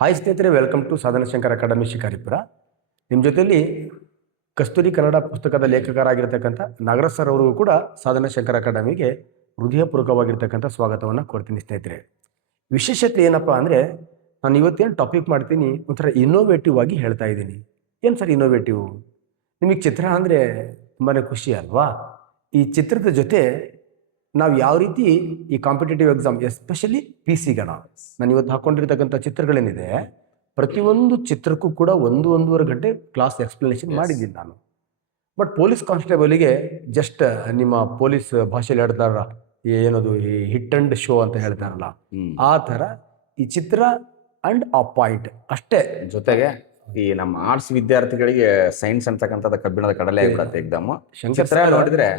Hi ಸ್ನೇಹಿತರೆ, welcome to ಸಾಧನ Shankar academy Shikaripura. ನಿಮ್ಮ ಜೊತೆಯಲ್ಲಿ ಕಸ್ತೂರಿ ಕನ್ನಡ ಪುಸ್ತಕದ ಲೇಖಕರಾಗಿರ್ತಕ್ಕಂಥ ನಾಗರಾಜ್ ಸರ್ ಅವರಿಗೂ ಕೂಡ ಸಾಧನ ಶಂಕರ್ ಅಕಾಡೆಮಿಗೆ ಹೃದಯಪೂರ್ವಕವಾಗಿರ್ತಕ್ಕಂಥ ಸ್ವಾಗತವನ್ನು ಕೊಡ್ತೀನಿ ಸ್ನೇಹಿತರೆ. ವಿಶೇಷತೆ ಏನಪ್ಪ ಅಂದರೆ, ನಾನು ಇವತ್ತೇನು ಟಾಪಿಕ್ ಮಾಡ್ತೀನಿ ಒಂಥರ ಇನ್ನೋವೇಟಿವ್ ಆಗಿ ಹೇಳ್ತಾ ಇದ್ದೀನಿ. ಏನು ಸರ್ ಇನ್ನೋವೇಟಿವ್? ನಿಮಗೆ ಚಿತ್ರ ಅಂದರೆ ತುಂಬಾ ಖುಷಿ ಅಲ್ವಾ? ಈ ಚಿತ್ರದ ಜೊತೆ ನಾವು ಯಾವ ರೀತಿ ಈ ಕಾಂಪಿಟೇಟಿವ್ ಎಕ್ಸಾಮ್, ಎಸ್ಪೆಷಲಿ PC ನಾನು ಇವತ್ತು ಹಾಕ್ಕೊಂಡಿರ್ತಕ್ಕಂಥ ಚಿತ್ರಗಳೇನಿದೆ, ಪ್ರತಿಯೊಂದು ಚಿತ್ರಕ್ಕೂ ಕೂಡ 1-1.5 ಗಂಟೆ ಕ್ಲಾಸ್ ಎಕ್ಸ್ಪ್ಲನೇಷನ್ ಮಾಡಿದ್ದೀನಿ ನಾನು. ಬಟ್ ಪೊಲೀಸ್ ಕಾನ್ಸ್ಟೇಬಲಿಗೆ ಜಸ್ಟ್ ನಿಮ್ಮ ಪೊಲೀಸ್ ಭಾಷೆಯಲ್ಲಿ ಹೇಳ್ತಾರಲ್ಲ, ಏನದು ಈ ಹಿಟ್ ಅಂಡ್ ಶೋ ಅಂತ ಹೇಳ್ತಾರಲ್ಲ, ಆ ಥರ ಈ ಚಿತ್ರ ಅಂಡ್ ಆ ಪಾಯಿಂಟ್ ಅಷ್ಟೇ. ಜೊತೆಗೆ ಈ ನಮ್ಮ ಆರ್ಟ್ಸ್ ವಿದ್ಯಾರ್ಥಿಗಳಿಗೆ ಸೈನ್ಸ್ ಅಂತಕ್ಕಂಥದ್ದು ಕಬ್ಬಿಣದ ಕಡಲೆ ಆಗಿಬಿಡುತ್ತೆ ಎಕ್ಸಾಮ್. ಚಿತ್ರ ನೋಡಿದ್ರೆ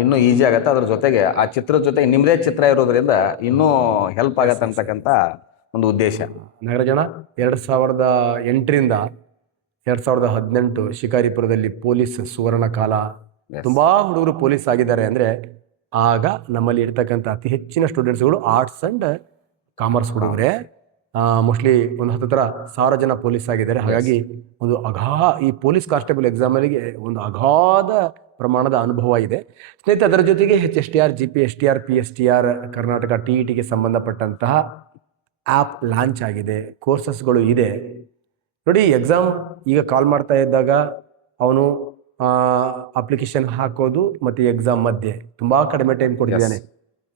ಇನ್ನೂ ಈಸಿ ಆಗತ್ತೆ. ಅದ್ರ ಜೊತೆಗೆ ಆ ಚಿತ್ರದ ಜೊತೆಗೆ ನಿಮ್ಮದೇ ಚಿತ್ರ ಇರೋದ್ರಿಂದ ಇನ್ನೂ ಹೆಲ್ಪ್ ಆಗತ್ತೆ ಅಂತಕ್ಕಂಥ ಒಂದು ಉದ್ದೇಶ. ನಾಗರಾಜಣ್ಣ, 2008ರಿಂದ 2018 ಶಿಕಾರಿಪುರದಲ್ಲಿ ಪೊಲೀಸ್ ಸುವರ್ಣ ಕಾಲ. ತುಂಬಾ ಹುಡುಗರು ಪೊಲೀಸ್ ಆಗಿದ್ದಾರೆ ಅಂದರೆ ಆಗ ನಮ್ಮಲ್ಲಿ ಇರ್ತಕ್ಕಂಥ ಅತಿ ಹೆಚ್ಚಿನ ಸ್ಟೂಡೆಂಟ್ಸ್ಗಳು ಆರ್ಟ್ಸ್ ಅಂಡ್ ಕಾಮರ್ಸ್ ಹುಡುಗರೇ. ಮೋಸ್ಟ್ಲಿ ಒಂದು 10,000 ಜನ ಪೊಲೀಸ್ ಆಗಿದ್ದಾರೆ. ಹಾಗಾಗಿ ಒಂದು ಈ ಪೊಲೀಸ್ ಕಾನ್ಸ್ಟೇಬಲ್ ಎಕ್ಸಾಮಲ್ಲಿಗೆ ಒಂದು ಅಗಾಧ ಪ್ರಮಾಣದ ಅನುಭವ ಇದೆ ಸ್ನೇಹಿತರೆ. ಅದರ ಜೊತೆಗೆ HSTR, GPSTR, PSTR, ಕರ್ನಾಟಕ TETಗೆ ಸಂಬಂಧಪಟ್ಟಂತಹ ಆ್ಯಪ್ ಲಾಂಚ್ ಆಗಿದೆ, ಕೋರ್ಸಸ್ಗಳು ಇದೆ ನೋಡಿ. ಎಕ್ಸಾಮ್ ಈಗ ಕಾಲ್ ಮಾಡ್ತಾ ಇದ್ದಾಗ ಅವನು ಅಪ್ಲಿಕೇಶನ್ ಹಾಕೋದು ಮತ್ತು ಎಕ್ಸಾಮ್ ಮಧ್ಯೆ ತುಂಬ ಕಡಿಮೆ ಟೈಮ್ ಕೊಟ್ಟಿದ್ದಾನೆ.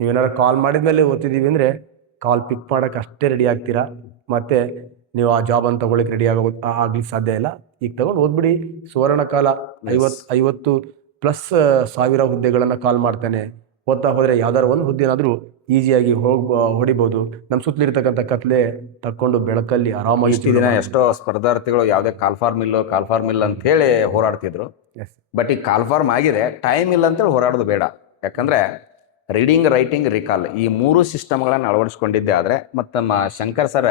ನೀವೇನಾರು ಕಾಲ್ ಮಾಡಿದ ಮೇಲೆ ಓದ್ತಿದ್ದೀವಿ ಅಂದರೆ ಕಾಲ್ ಪಿಕ್ ಮಾಡೋಕ್ಕೆ ಅಷ್ಟೇ ರೆಡಿ ಆಗ್ತೀರಾ, ಮತ್ತು ನೀವು ಆ ಜಾಬನ್ನು ತೊಗೊಳಿಕ್ಕೆ ರೆಡಿ ಆಗ್ಲಿಕ್ಕೆ ಸಾಧ್ಯ ಇಲ್ಲ. ಈಗ ತೊಗೊಂಡು ಓದ್ಬಿಡಿ. ಸುವರ್ಣ ಕಾಲ 50,000+ ಹುದ್ದೆಗಳನ್ನು ಕಾಲ್ ಮಾಡ್ತಾನೆ. ಓದ್ತಾ ಹೋದರೆ ಯಾವ್ದಾದ್ರು ಒಂದು ಹುದ್ದೆನಾದರೂ ಈಸಿಯಾಗಿ ಹೊಡಿಬೋದು. ನಮ್ಮ ಸುತ್ತಲಿರ್ತಕ್ಕಂಥ ಕತ್ಲೆ ತಕ್ಕೊಂಡು ಬೆಳಕಲ್ಲಿ ಆರಾಮಾಗಿ. ಇಷ್ಟು ದಿನ ಎಷ್ಟೋ ಸ್ಪರ್ಧಾರ್ಥಿಗಳು ಯಾವುದೇ ಕಾಲ್ಫಾರ್ಮ್ ಇಲ್ಲ ಅಂತ ಹೇಳಿ ಹೋರಾಡ್ತಿದ್ರು. ಬಟ್ ಈಗ ಕಾಲ್ಫಾರ್ಮ್ ಆಗಿದೆ, ಟೈಮ್ ಇಲ್ಲ ಅಂತೇಳಿ ಹೋರಾಡೋದು ಬೇಡ. ಯಾಕಂದರೆ ರೀಡಿಂಗ್, ರೈಟಿಂಗ್, ರಿಕಾಲ್ ಈ 3 ಸಿಸ್ಟಮ್ಗಳನ್ನು ಅಳವಡಿಸ್ಕೊಂಡಿದ್ದೆ ಆದರೆ, ಮತ್ತು ನಮ್ಮ ಶಂಕರ್ ಸರ್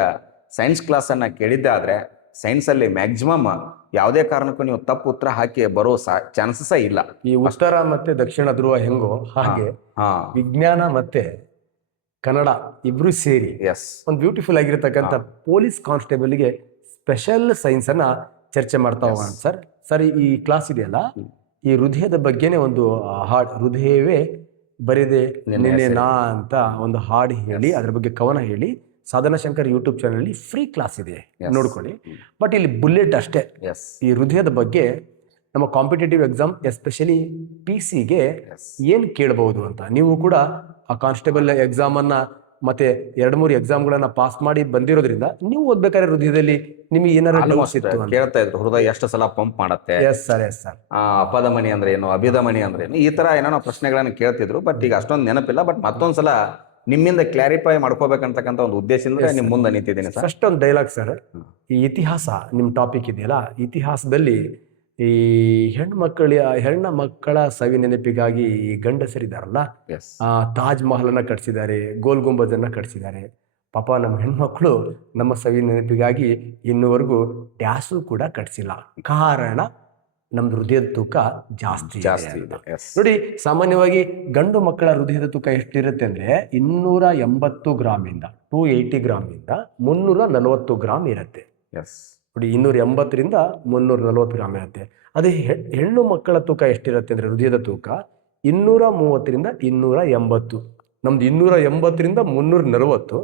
ಸೈನ್ಸ್ ಕ್ಲಾಸನ್ನು ಕೇಳಿದ್ದೆ ಆದರೆ, ಸೈನ್ಸಲ್ಲಿ ಮ್ಯಾಕ್ಸಿಮಮ್ ಯಾವುದೇ ಕಾರಣಕ್ಕೂ ನೀವು ತಪ್ಪು ಉತ್ತರ ಹಾಕಿ ಬರೋ ಚಾನ್ಸಸ್ ಇಲ್ಲ. ಈ ಉತ್ತರ ಮತ್ತೆ ದಕ್ಷಿಣ ಧ್ರುವ ಹೆಂಗೋ ಹಾಗೆ ವಿಜ್ಞಾನ ಮತ್ತೆ ಕನ್ನಡ ಇಬ್ರು ಸೇರಿ ಒಂದು ಬ್ಯೂಟಿಫುಲ್ ಆಗಿರತಕ್ಕಂಥ ಪೊಲೀಸ್ ಕಾನ್ಸ್ಟೇಬಲ್ಗೆ ಸ್ಪೆಷಲ್ ಸೈನ್ಸ್ ಅನ್ನ ಚರ್ಚೆ ಮಾಡ್ತಾ ಹೋಗೋಣ ಸರ್. ಸರಿ, ಈ ಕ್ಲಾಸ್ ಇದೆಯಲ್ಲ, ಈ ಹೃದಯದ ಬಗ್ಗೆನೇ ಒಂದು ಹಾಡು, ಹೃದಯವೇ ಬರೆದೆ ನಿನ್ನೆ ನಾ ಅಂತ ಒಂದು ಹಾಡು ಹೇಳಿ, ಅದ್ರ ಬಗ್ಗೆ ಕವನ ಹೇಳಿ ಸಾಧನ Shankar YouTube channel free class ಇದೆ, ನೋಡ್ಕೊಳ್ಳಿ. ಬಟ್ ಇಲ್ಲಿ ಬುಲೆಟ್ ಅಷ್ಟೇ. ಈ ಹೃದಯದ ಬಗ್ಗೆ ನಮ್ಮ ಕಾಂಪಿಟೇಟಿವ್ ಎಕ್ಸಾಮ್, ಎಸ್ಪೆಷಲಿ PC-ಗೆ ಏನು ಕೇಳಬಹುದು ಅಂತ. ನೀವು ಕೂಡ ಆ ಕಾನ್ಸ್ಟೇಬಲ್ ಎಕ್ಸಾಮನ್ನು ಮತ್ತೆ 2-3 ಎಕ್ಸಾಮ್ಗಳನ್ನ ಪಾಸ್ ಮಾಡಿ ಬಂದಿರೋದ್ರಿಂದ ನೀವು ಓದ್ಬೇಕಾದ್ರೆ ಹೃದಯದಲ್ಲಿ ನಿಮಗೆ ಏನಾರು ಕೇಳ್ತಾ ಇದ್ರು, ಹೃದಯ ಎಷ್ಟು ಸಲ ಪಂಪ್ ಮಾಡುತ್ತೆ, ಎಸ್ ಸರ್ ಅಪಧಮನಿ ಅಂದ್ರೆ ಏನು, ಅಭಿಧಮನಿ ಅಂದ್ರೆ ಏನು, ಈ ತರ ಏನೋ ಪ್ರಶ್ನೆಗಳನ್ನ ಕೇಳ್ತಿದ್ರು. ಬಟ್ ಈಗ ಅಷ್ಟೊಂದು ನೆನಪಿಲ್ಲ. ಬಟ್ ಮತ್ತೊಂದ್ಸಲ ನಿಮ್ಮಿಂದ ಕ್ಲಾರಿಫೈ ಮಾಡ್ಕೋಬೇಕಂತಕ್ಕಂಥ ಒಂದು ಉದ್ದೇಶದಿಂದ ನಿಮ್ ಮುಂದೆ ನಿಂತಿದ್ದೀನಿ ಸರ್. ಫಸ್ಟ್ ಒಂದು ಡೈಲಾಗ್ ಸರ್. ಈ ಇತಿಹಾಸ ನಿಮ್ಮ ಟಾಪಿಕ್ ಇದೆಯಲ್ಲ, ಇತಿಹಾಸದಲ್ಲಿ ಈ ಹೆಣ್ಣ ಮಕ್ಕಳ ಸವಿ ನೆನಪಿಗಾಗಿ ಈ ಗಂಡಸರಿದಾರಲ್ಲ, ತಾಜ್ ಮಹಲನ್ನ ಕಟ್ಸಿದ್ದಾರೆ, ಗೋಲ್ ಗುಂಬಜನ್ನ ಕಟ್ಸಿದ್ದಾರೆ. ಪಾಪ ನಮ್ಮ ಹೆಣ್ಮಕ್ಳು ನಮ್ಮ ಸವಿ ನೆನಪಿಗಾಗಿ ಇನ್ನುವರೆಗೂ ಡ್ಯಾಸು ಕೂಡ ಕಟ್ಸಿಲ್ಲ. ಕಾರಣ ನಮ್ದು ಹೃದಯದ ತೂಕ ಜಾಸ್ತಿ ಇದೆ. ನೋಡಿ, ಸಾಮಾನ್ಯವಾಗಿ ಗಂಡು ಮಕ್ಕಳ ಹೃದಯದ ತೂಕ ಎಷ್ಟಿರುತ್ತೆ ಅಂದ್ರೆ 280 ಗ್ರಾಮಿಂದ 280 ಗ್ರಾಮಿಂದ 340 ಗ್ರಾಮ್ ಇರುತ್ತೆ. ನೋಡಿ, 280ರಿಂದ 340 ಗ್ರಾಮ್ ಇರುತ್ತೆ. ಅದೇ ಹೆಣ್ಣು ಮಕ್ಕಳ ತೂಕ ಎಷ್ಟಿರುತ್ತೆ ಅಂದ್ರೆ ಹೃದಯದ ತೂಕ 230ರಿಂದ 280. ನಮ್ದು 280ರಿಂದ 340,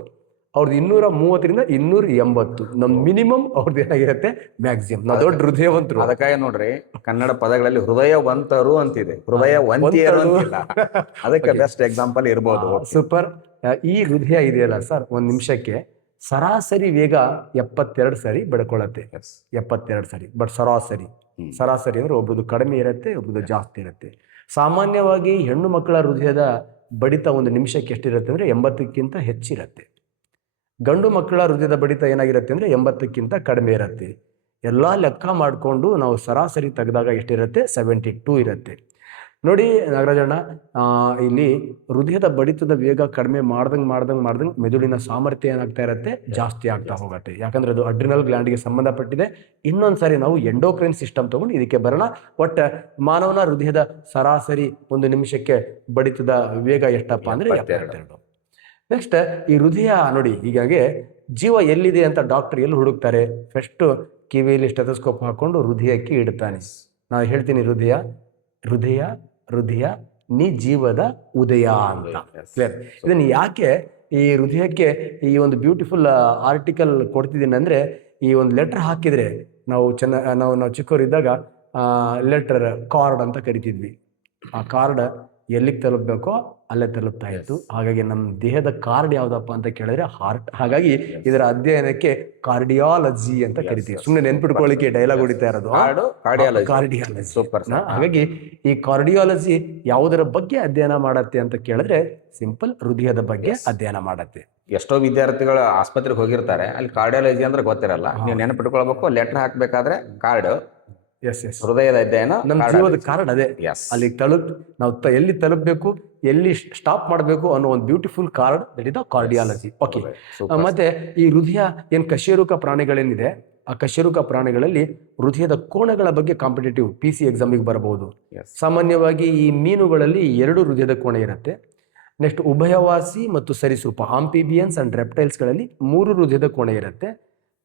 ಅವ್ರದ್ದು 230ರಿಂದ 280. ನಮ್ ಮಿನಿಮಮ್ ಅವ್ರದ್ದು ಏನಾಗಿರುತ್ತೆ ಮ್ಯಾಕ್ಸಿಮಮ್. ನಾವು ದೊಡ್ಡ ಹೃದಯವಂತರು. ಅದಕ್ಕಾಗಿ ನೋಡ್ರಿ, ಕನ್ನಡ ಪದಗಳಲ್ಲಿ ಹೃದಯವಂತರು ಅಂತಿದೆ, ಹೃದಯವಂತಿಯರು ಅಂತಿಲ್ಲ. ಅದಕ್ಕೆ ಬೆಸ್ಟ್ ಎಕ್ಸಾಂಪಲ್ ಇರ್ಬೋದು. ಸೂಪರ್. ಈ ಹೃದಯ ಇದೆಯಲ್ಲ ಸರ್, 1 ನಿಮಿಷಕ್ಕೆ ಸರಾಸರಿ ವೇಗ 72 ಸರಿ ಬಡ್ಕೊಳ್ಳುತ್ತೆ. 72 ಸರಿ. ಬಟ್ ಸರಾಸರಿ ಅಂದ್ರೆ ಒಬ್ರದ್ದು ಕಡಿಮೆ ಇರುತ್ತೆ, ಒಬ್ರದ್ದು ಜಾಸ್ತಿ ಇರುತ್ತೆ. ಸಾಮಾನ್ಯವಾಗಿ ಹೆಣ್ಣು ಮಕ್ಕಳ ಹೃದಯದ ಬಡಿತ 1 ನಿಮಿಷಕ್ಕೆ ಎಷ್ಟಿರುತ್ತೆ ಅಂದ್ರೆ 80ಕ್ಕಿಂತ ಹೆಚ್ಚಿರುತ್ತೆ. ಗಂಡು ಮಕ್ಕಳ ಹೃದಯದ ಬಡಿತ ಏನಾಗಿರುತ್ತೆ ಅಂದರೆ 80ಕ್ಕಿಂತ ಕಡಿಮೆ ಇರುತ್ತೆ. ಎಲ್ಲ ಲೆಕ್ಕ ಮಾಡಿಕೊಂಡು ನಾವು ಸರಾಸರಿ ತೆಗೆದಾಗ ಎಷ್ಟಿರುತ್ತೆ? 72 ಇರುತ್ತೆ. ನೋಡಿ ನಾಗರಾಜಣ್ಣ, ಇಲ್ಲಿ ಹೃದಯದ ಬಡಿತದ ವೇಗ ಕಡಿಮೆ ಮಾಡ್ದಂಗೆ ಮೆದುಳಿನ ಸಾಮರ್ಥ್ಯ ಏನಾಗ್ತಾ ಇರುತ್ತೆ? ಜಾಸ್ತಿ ಆಗ್ತಾ ಹೋಗುತ್ತೆ. ಯಾಕಂದ್ರೆ ಅದು ಅಡ್ರಿನಲ್ ಗ್ಲ್ಯಾಂಡ್ಗೆ ಸಂಬಂಧಪಟ್ಟಿದೆ. ಇನ್ನೊಂದ್ಸರಿ ನಾವು ಎಂಡೋಕ್ರೈನ್ ಸಿಸ್ಟಮ್ ತಗೊಂಡು ಇದಕ್ಕೆ ಬರೋಣ. ಒಟ್ಟು ಮಾನವನ ಹೃದಯದ ಸರಾಸರಿ 1 ನಿಮಿಷಕ್ಕೆ ಬಡಿತದ ವೇಗ ಎಷ್ಟಪ್ಪ ಅಂದ್ರೆ 72. ನೆಕ್ಸ್ಟ್ ಈ ಹೃದಯ ನೋಡಿ, ಹೀಗಾಗಿ ಜೀವ ಎಲ್ಲಿದೆ ಅಂತ ಡಾಕ್ಟರ್ ಎಲ್ಲಿ ಹುಡುಕ್ತಾರೆ? ಫಸ್ಟ್ ಕಿವಿಯಲ್ಲಿ ಸ್ಟೆಥೋಸ್ಕೋಪ್ ಹಾಕೊಂಡು ಹೃದಯಕ್ಕೆ ಇಡ್ತಾನೆ. ನಾವು ಹೇಳ್ತೀನಿ ಹೃದಯ ಹೃದಯ ಹೃದಯ ನೀ ಜೀವದ ಉದಯ ಅಂತ. ಕ್ಲಿಯರ್? ಇದನ್ನು ಯಾಕೆ ಈ ಹೃದಯಕ್ಕೆ ಈ ಒಂದು ಬ್ಯೂಟಿಫುಲ್ ಆರ್ಟಿಕಲ್ ಕೊಡ್ತಿದ್ದೀನಿ ಅಂದರೆ, ಈ ಒಂದು ಲೆಟರ್ ಹಾಕಿದರೆ ನಾವು ನಾವು ಚಿಕ್ಕವರಿದ್ದಾಗ ಲೆಟರ್ ಕಾರ್ಡ್ ಅಂತ ಕರಿತಿದ್ವಿ. ಆ ಕಾರ್ಡ್ ಎಲ್ಲಿಗೆ ತಲುಪಬೇಕೋ ಅಲ್ಲೇ ತಲುಪ್ತಾ ಇತ್ತು. ಹಾಗಾಗಿ ನಮ್ಮ ದೇಹದ ಕಾರ್ಡ್ ಯಾವ್ದಪ್ಪ ಅಂತ ಕೇಳಿದ್ರೆ ಹಾರ್ಟ್. ಹಾಗಾಗಿ ಇದರ ಅಧ್ಯಯನಕ್ಕೆ ಕಾರ್ಡಿಯಾಲಜಿ ಅಂತ ಕರಿತೀವಿ. ಸುಮ್ಮನೆ ನೆನ್ಪಿಟ್ಕೊಳ್ಳಿಕ್ಕೆ ಡೈಲಾಗ್ ಹೊಡಿತಾ ಇರೋದು ಕಾರ್ಡಿಯಾಲಜಿ. ಸೂಪರ್. ಹಾಗಾಗಿ ಈ ಕಾರ್ಡಿಯಾಲಜಿ ಯಾವುದರ ಬಗ್ಗೆ ಅಧ್ಯಯನ ಮಾಡತ್ತೆ ಅಂತ ಕೇಳಿದ್ರೆ ಸಿಂಪಲ್ ಹೃದಯದ ಬಗ್ಗೆ ಅಧ್ಯಯನ ಮಾಡತ್ತೆ. ಎಷ್ಟೋ ವಿದ್ಯಾರ್ಥಿಗಳು ಆಸ್ಪತ್ರೆಗೆ ಹೋಗಿರ್ತಾರೆ, ಅಲ್ಲಿ ಕಾರ್ಡಿಯಾಲಜಿ ಅಂದ್ರೆ ಗೊತ್ತಿರಲ್ಲ. ನೀವು ನೆನಪಿಟ್ಕೊಳ್ಬೇಕು, ಲೆಟರ್ ಹಾಕ್ಬೇಕಾದ್ರೆ ಕಾರ್ಡ್ ಹೃದಯದ ಅಧ್ಯಯನ, ನಮ್ಮ ಜೀವದ ಕಾರ್ಡ್ ಅದೇ. ಅಲ್ಲಿ ನಾವು ಎಲ್ಲಿ ತಲುಪಬೇಕು, ಎಲ್ಲಿ ಸ್ಟಾಪ್ ಮಾಡಬೇಕು ಅನ್ನೋ ಒಂದು beautiful card, that is the cardiology. Okay. ಮತ್ತೆ ಈ ಹೃದಯ ಏನ್ ಕಶೇರುಕ ಪ್ರಾಣಿಗಳೇನಿದೆ, ಆ ಕಶೇರುಕ ಪ್ರಾಣಿಗಳಲ್ಲಿ ಹೃದಯದ ಕೋಣಗಳ ಬಗ್ಗೆ ಕಾಂಪಿಟೇಟಿವ್ PC ಎಕ್ಸಾಮಿಗೆ ಬರಬಹುದು. ಸಾಮಾನ್ಯವಾಗಿ ಈ ಮೀನುಗಳಲ್ಲಿ 2 ಹೃದಯದ ಕೋಣೆ ಇರುತ್ತೆ. ನೆಕ್ಸ್ಟ್ ಉಭಯವಾಸಿ ಮತ್ತು ಸರೀಸೃಪ ಆಂಫಿಬಿಯನ್ಸ್ ಅಂಡ್ ರೆಪ್ಟೈಲ್ಸ್ಗಳಲ್ಲಿ 3 ಹೃದಯದ ಕೋಣೆ ಇರುತ್ತೆ.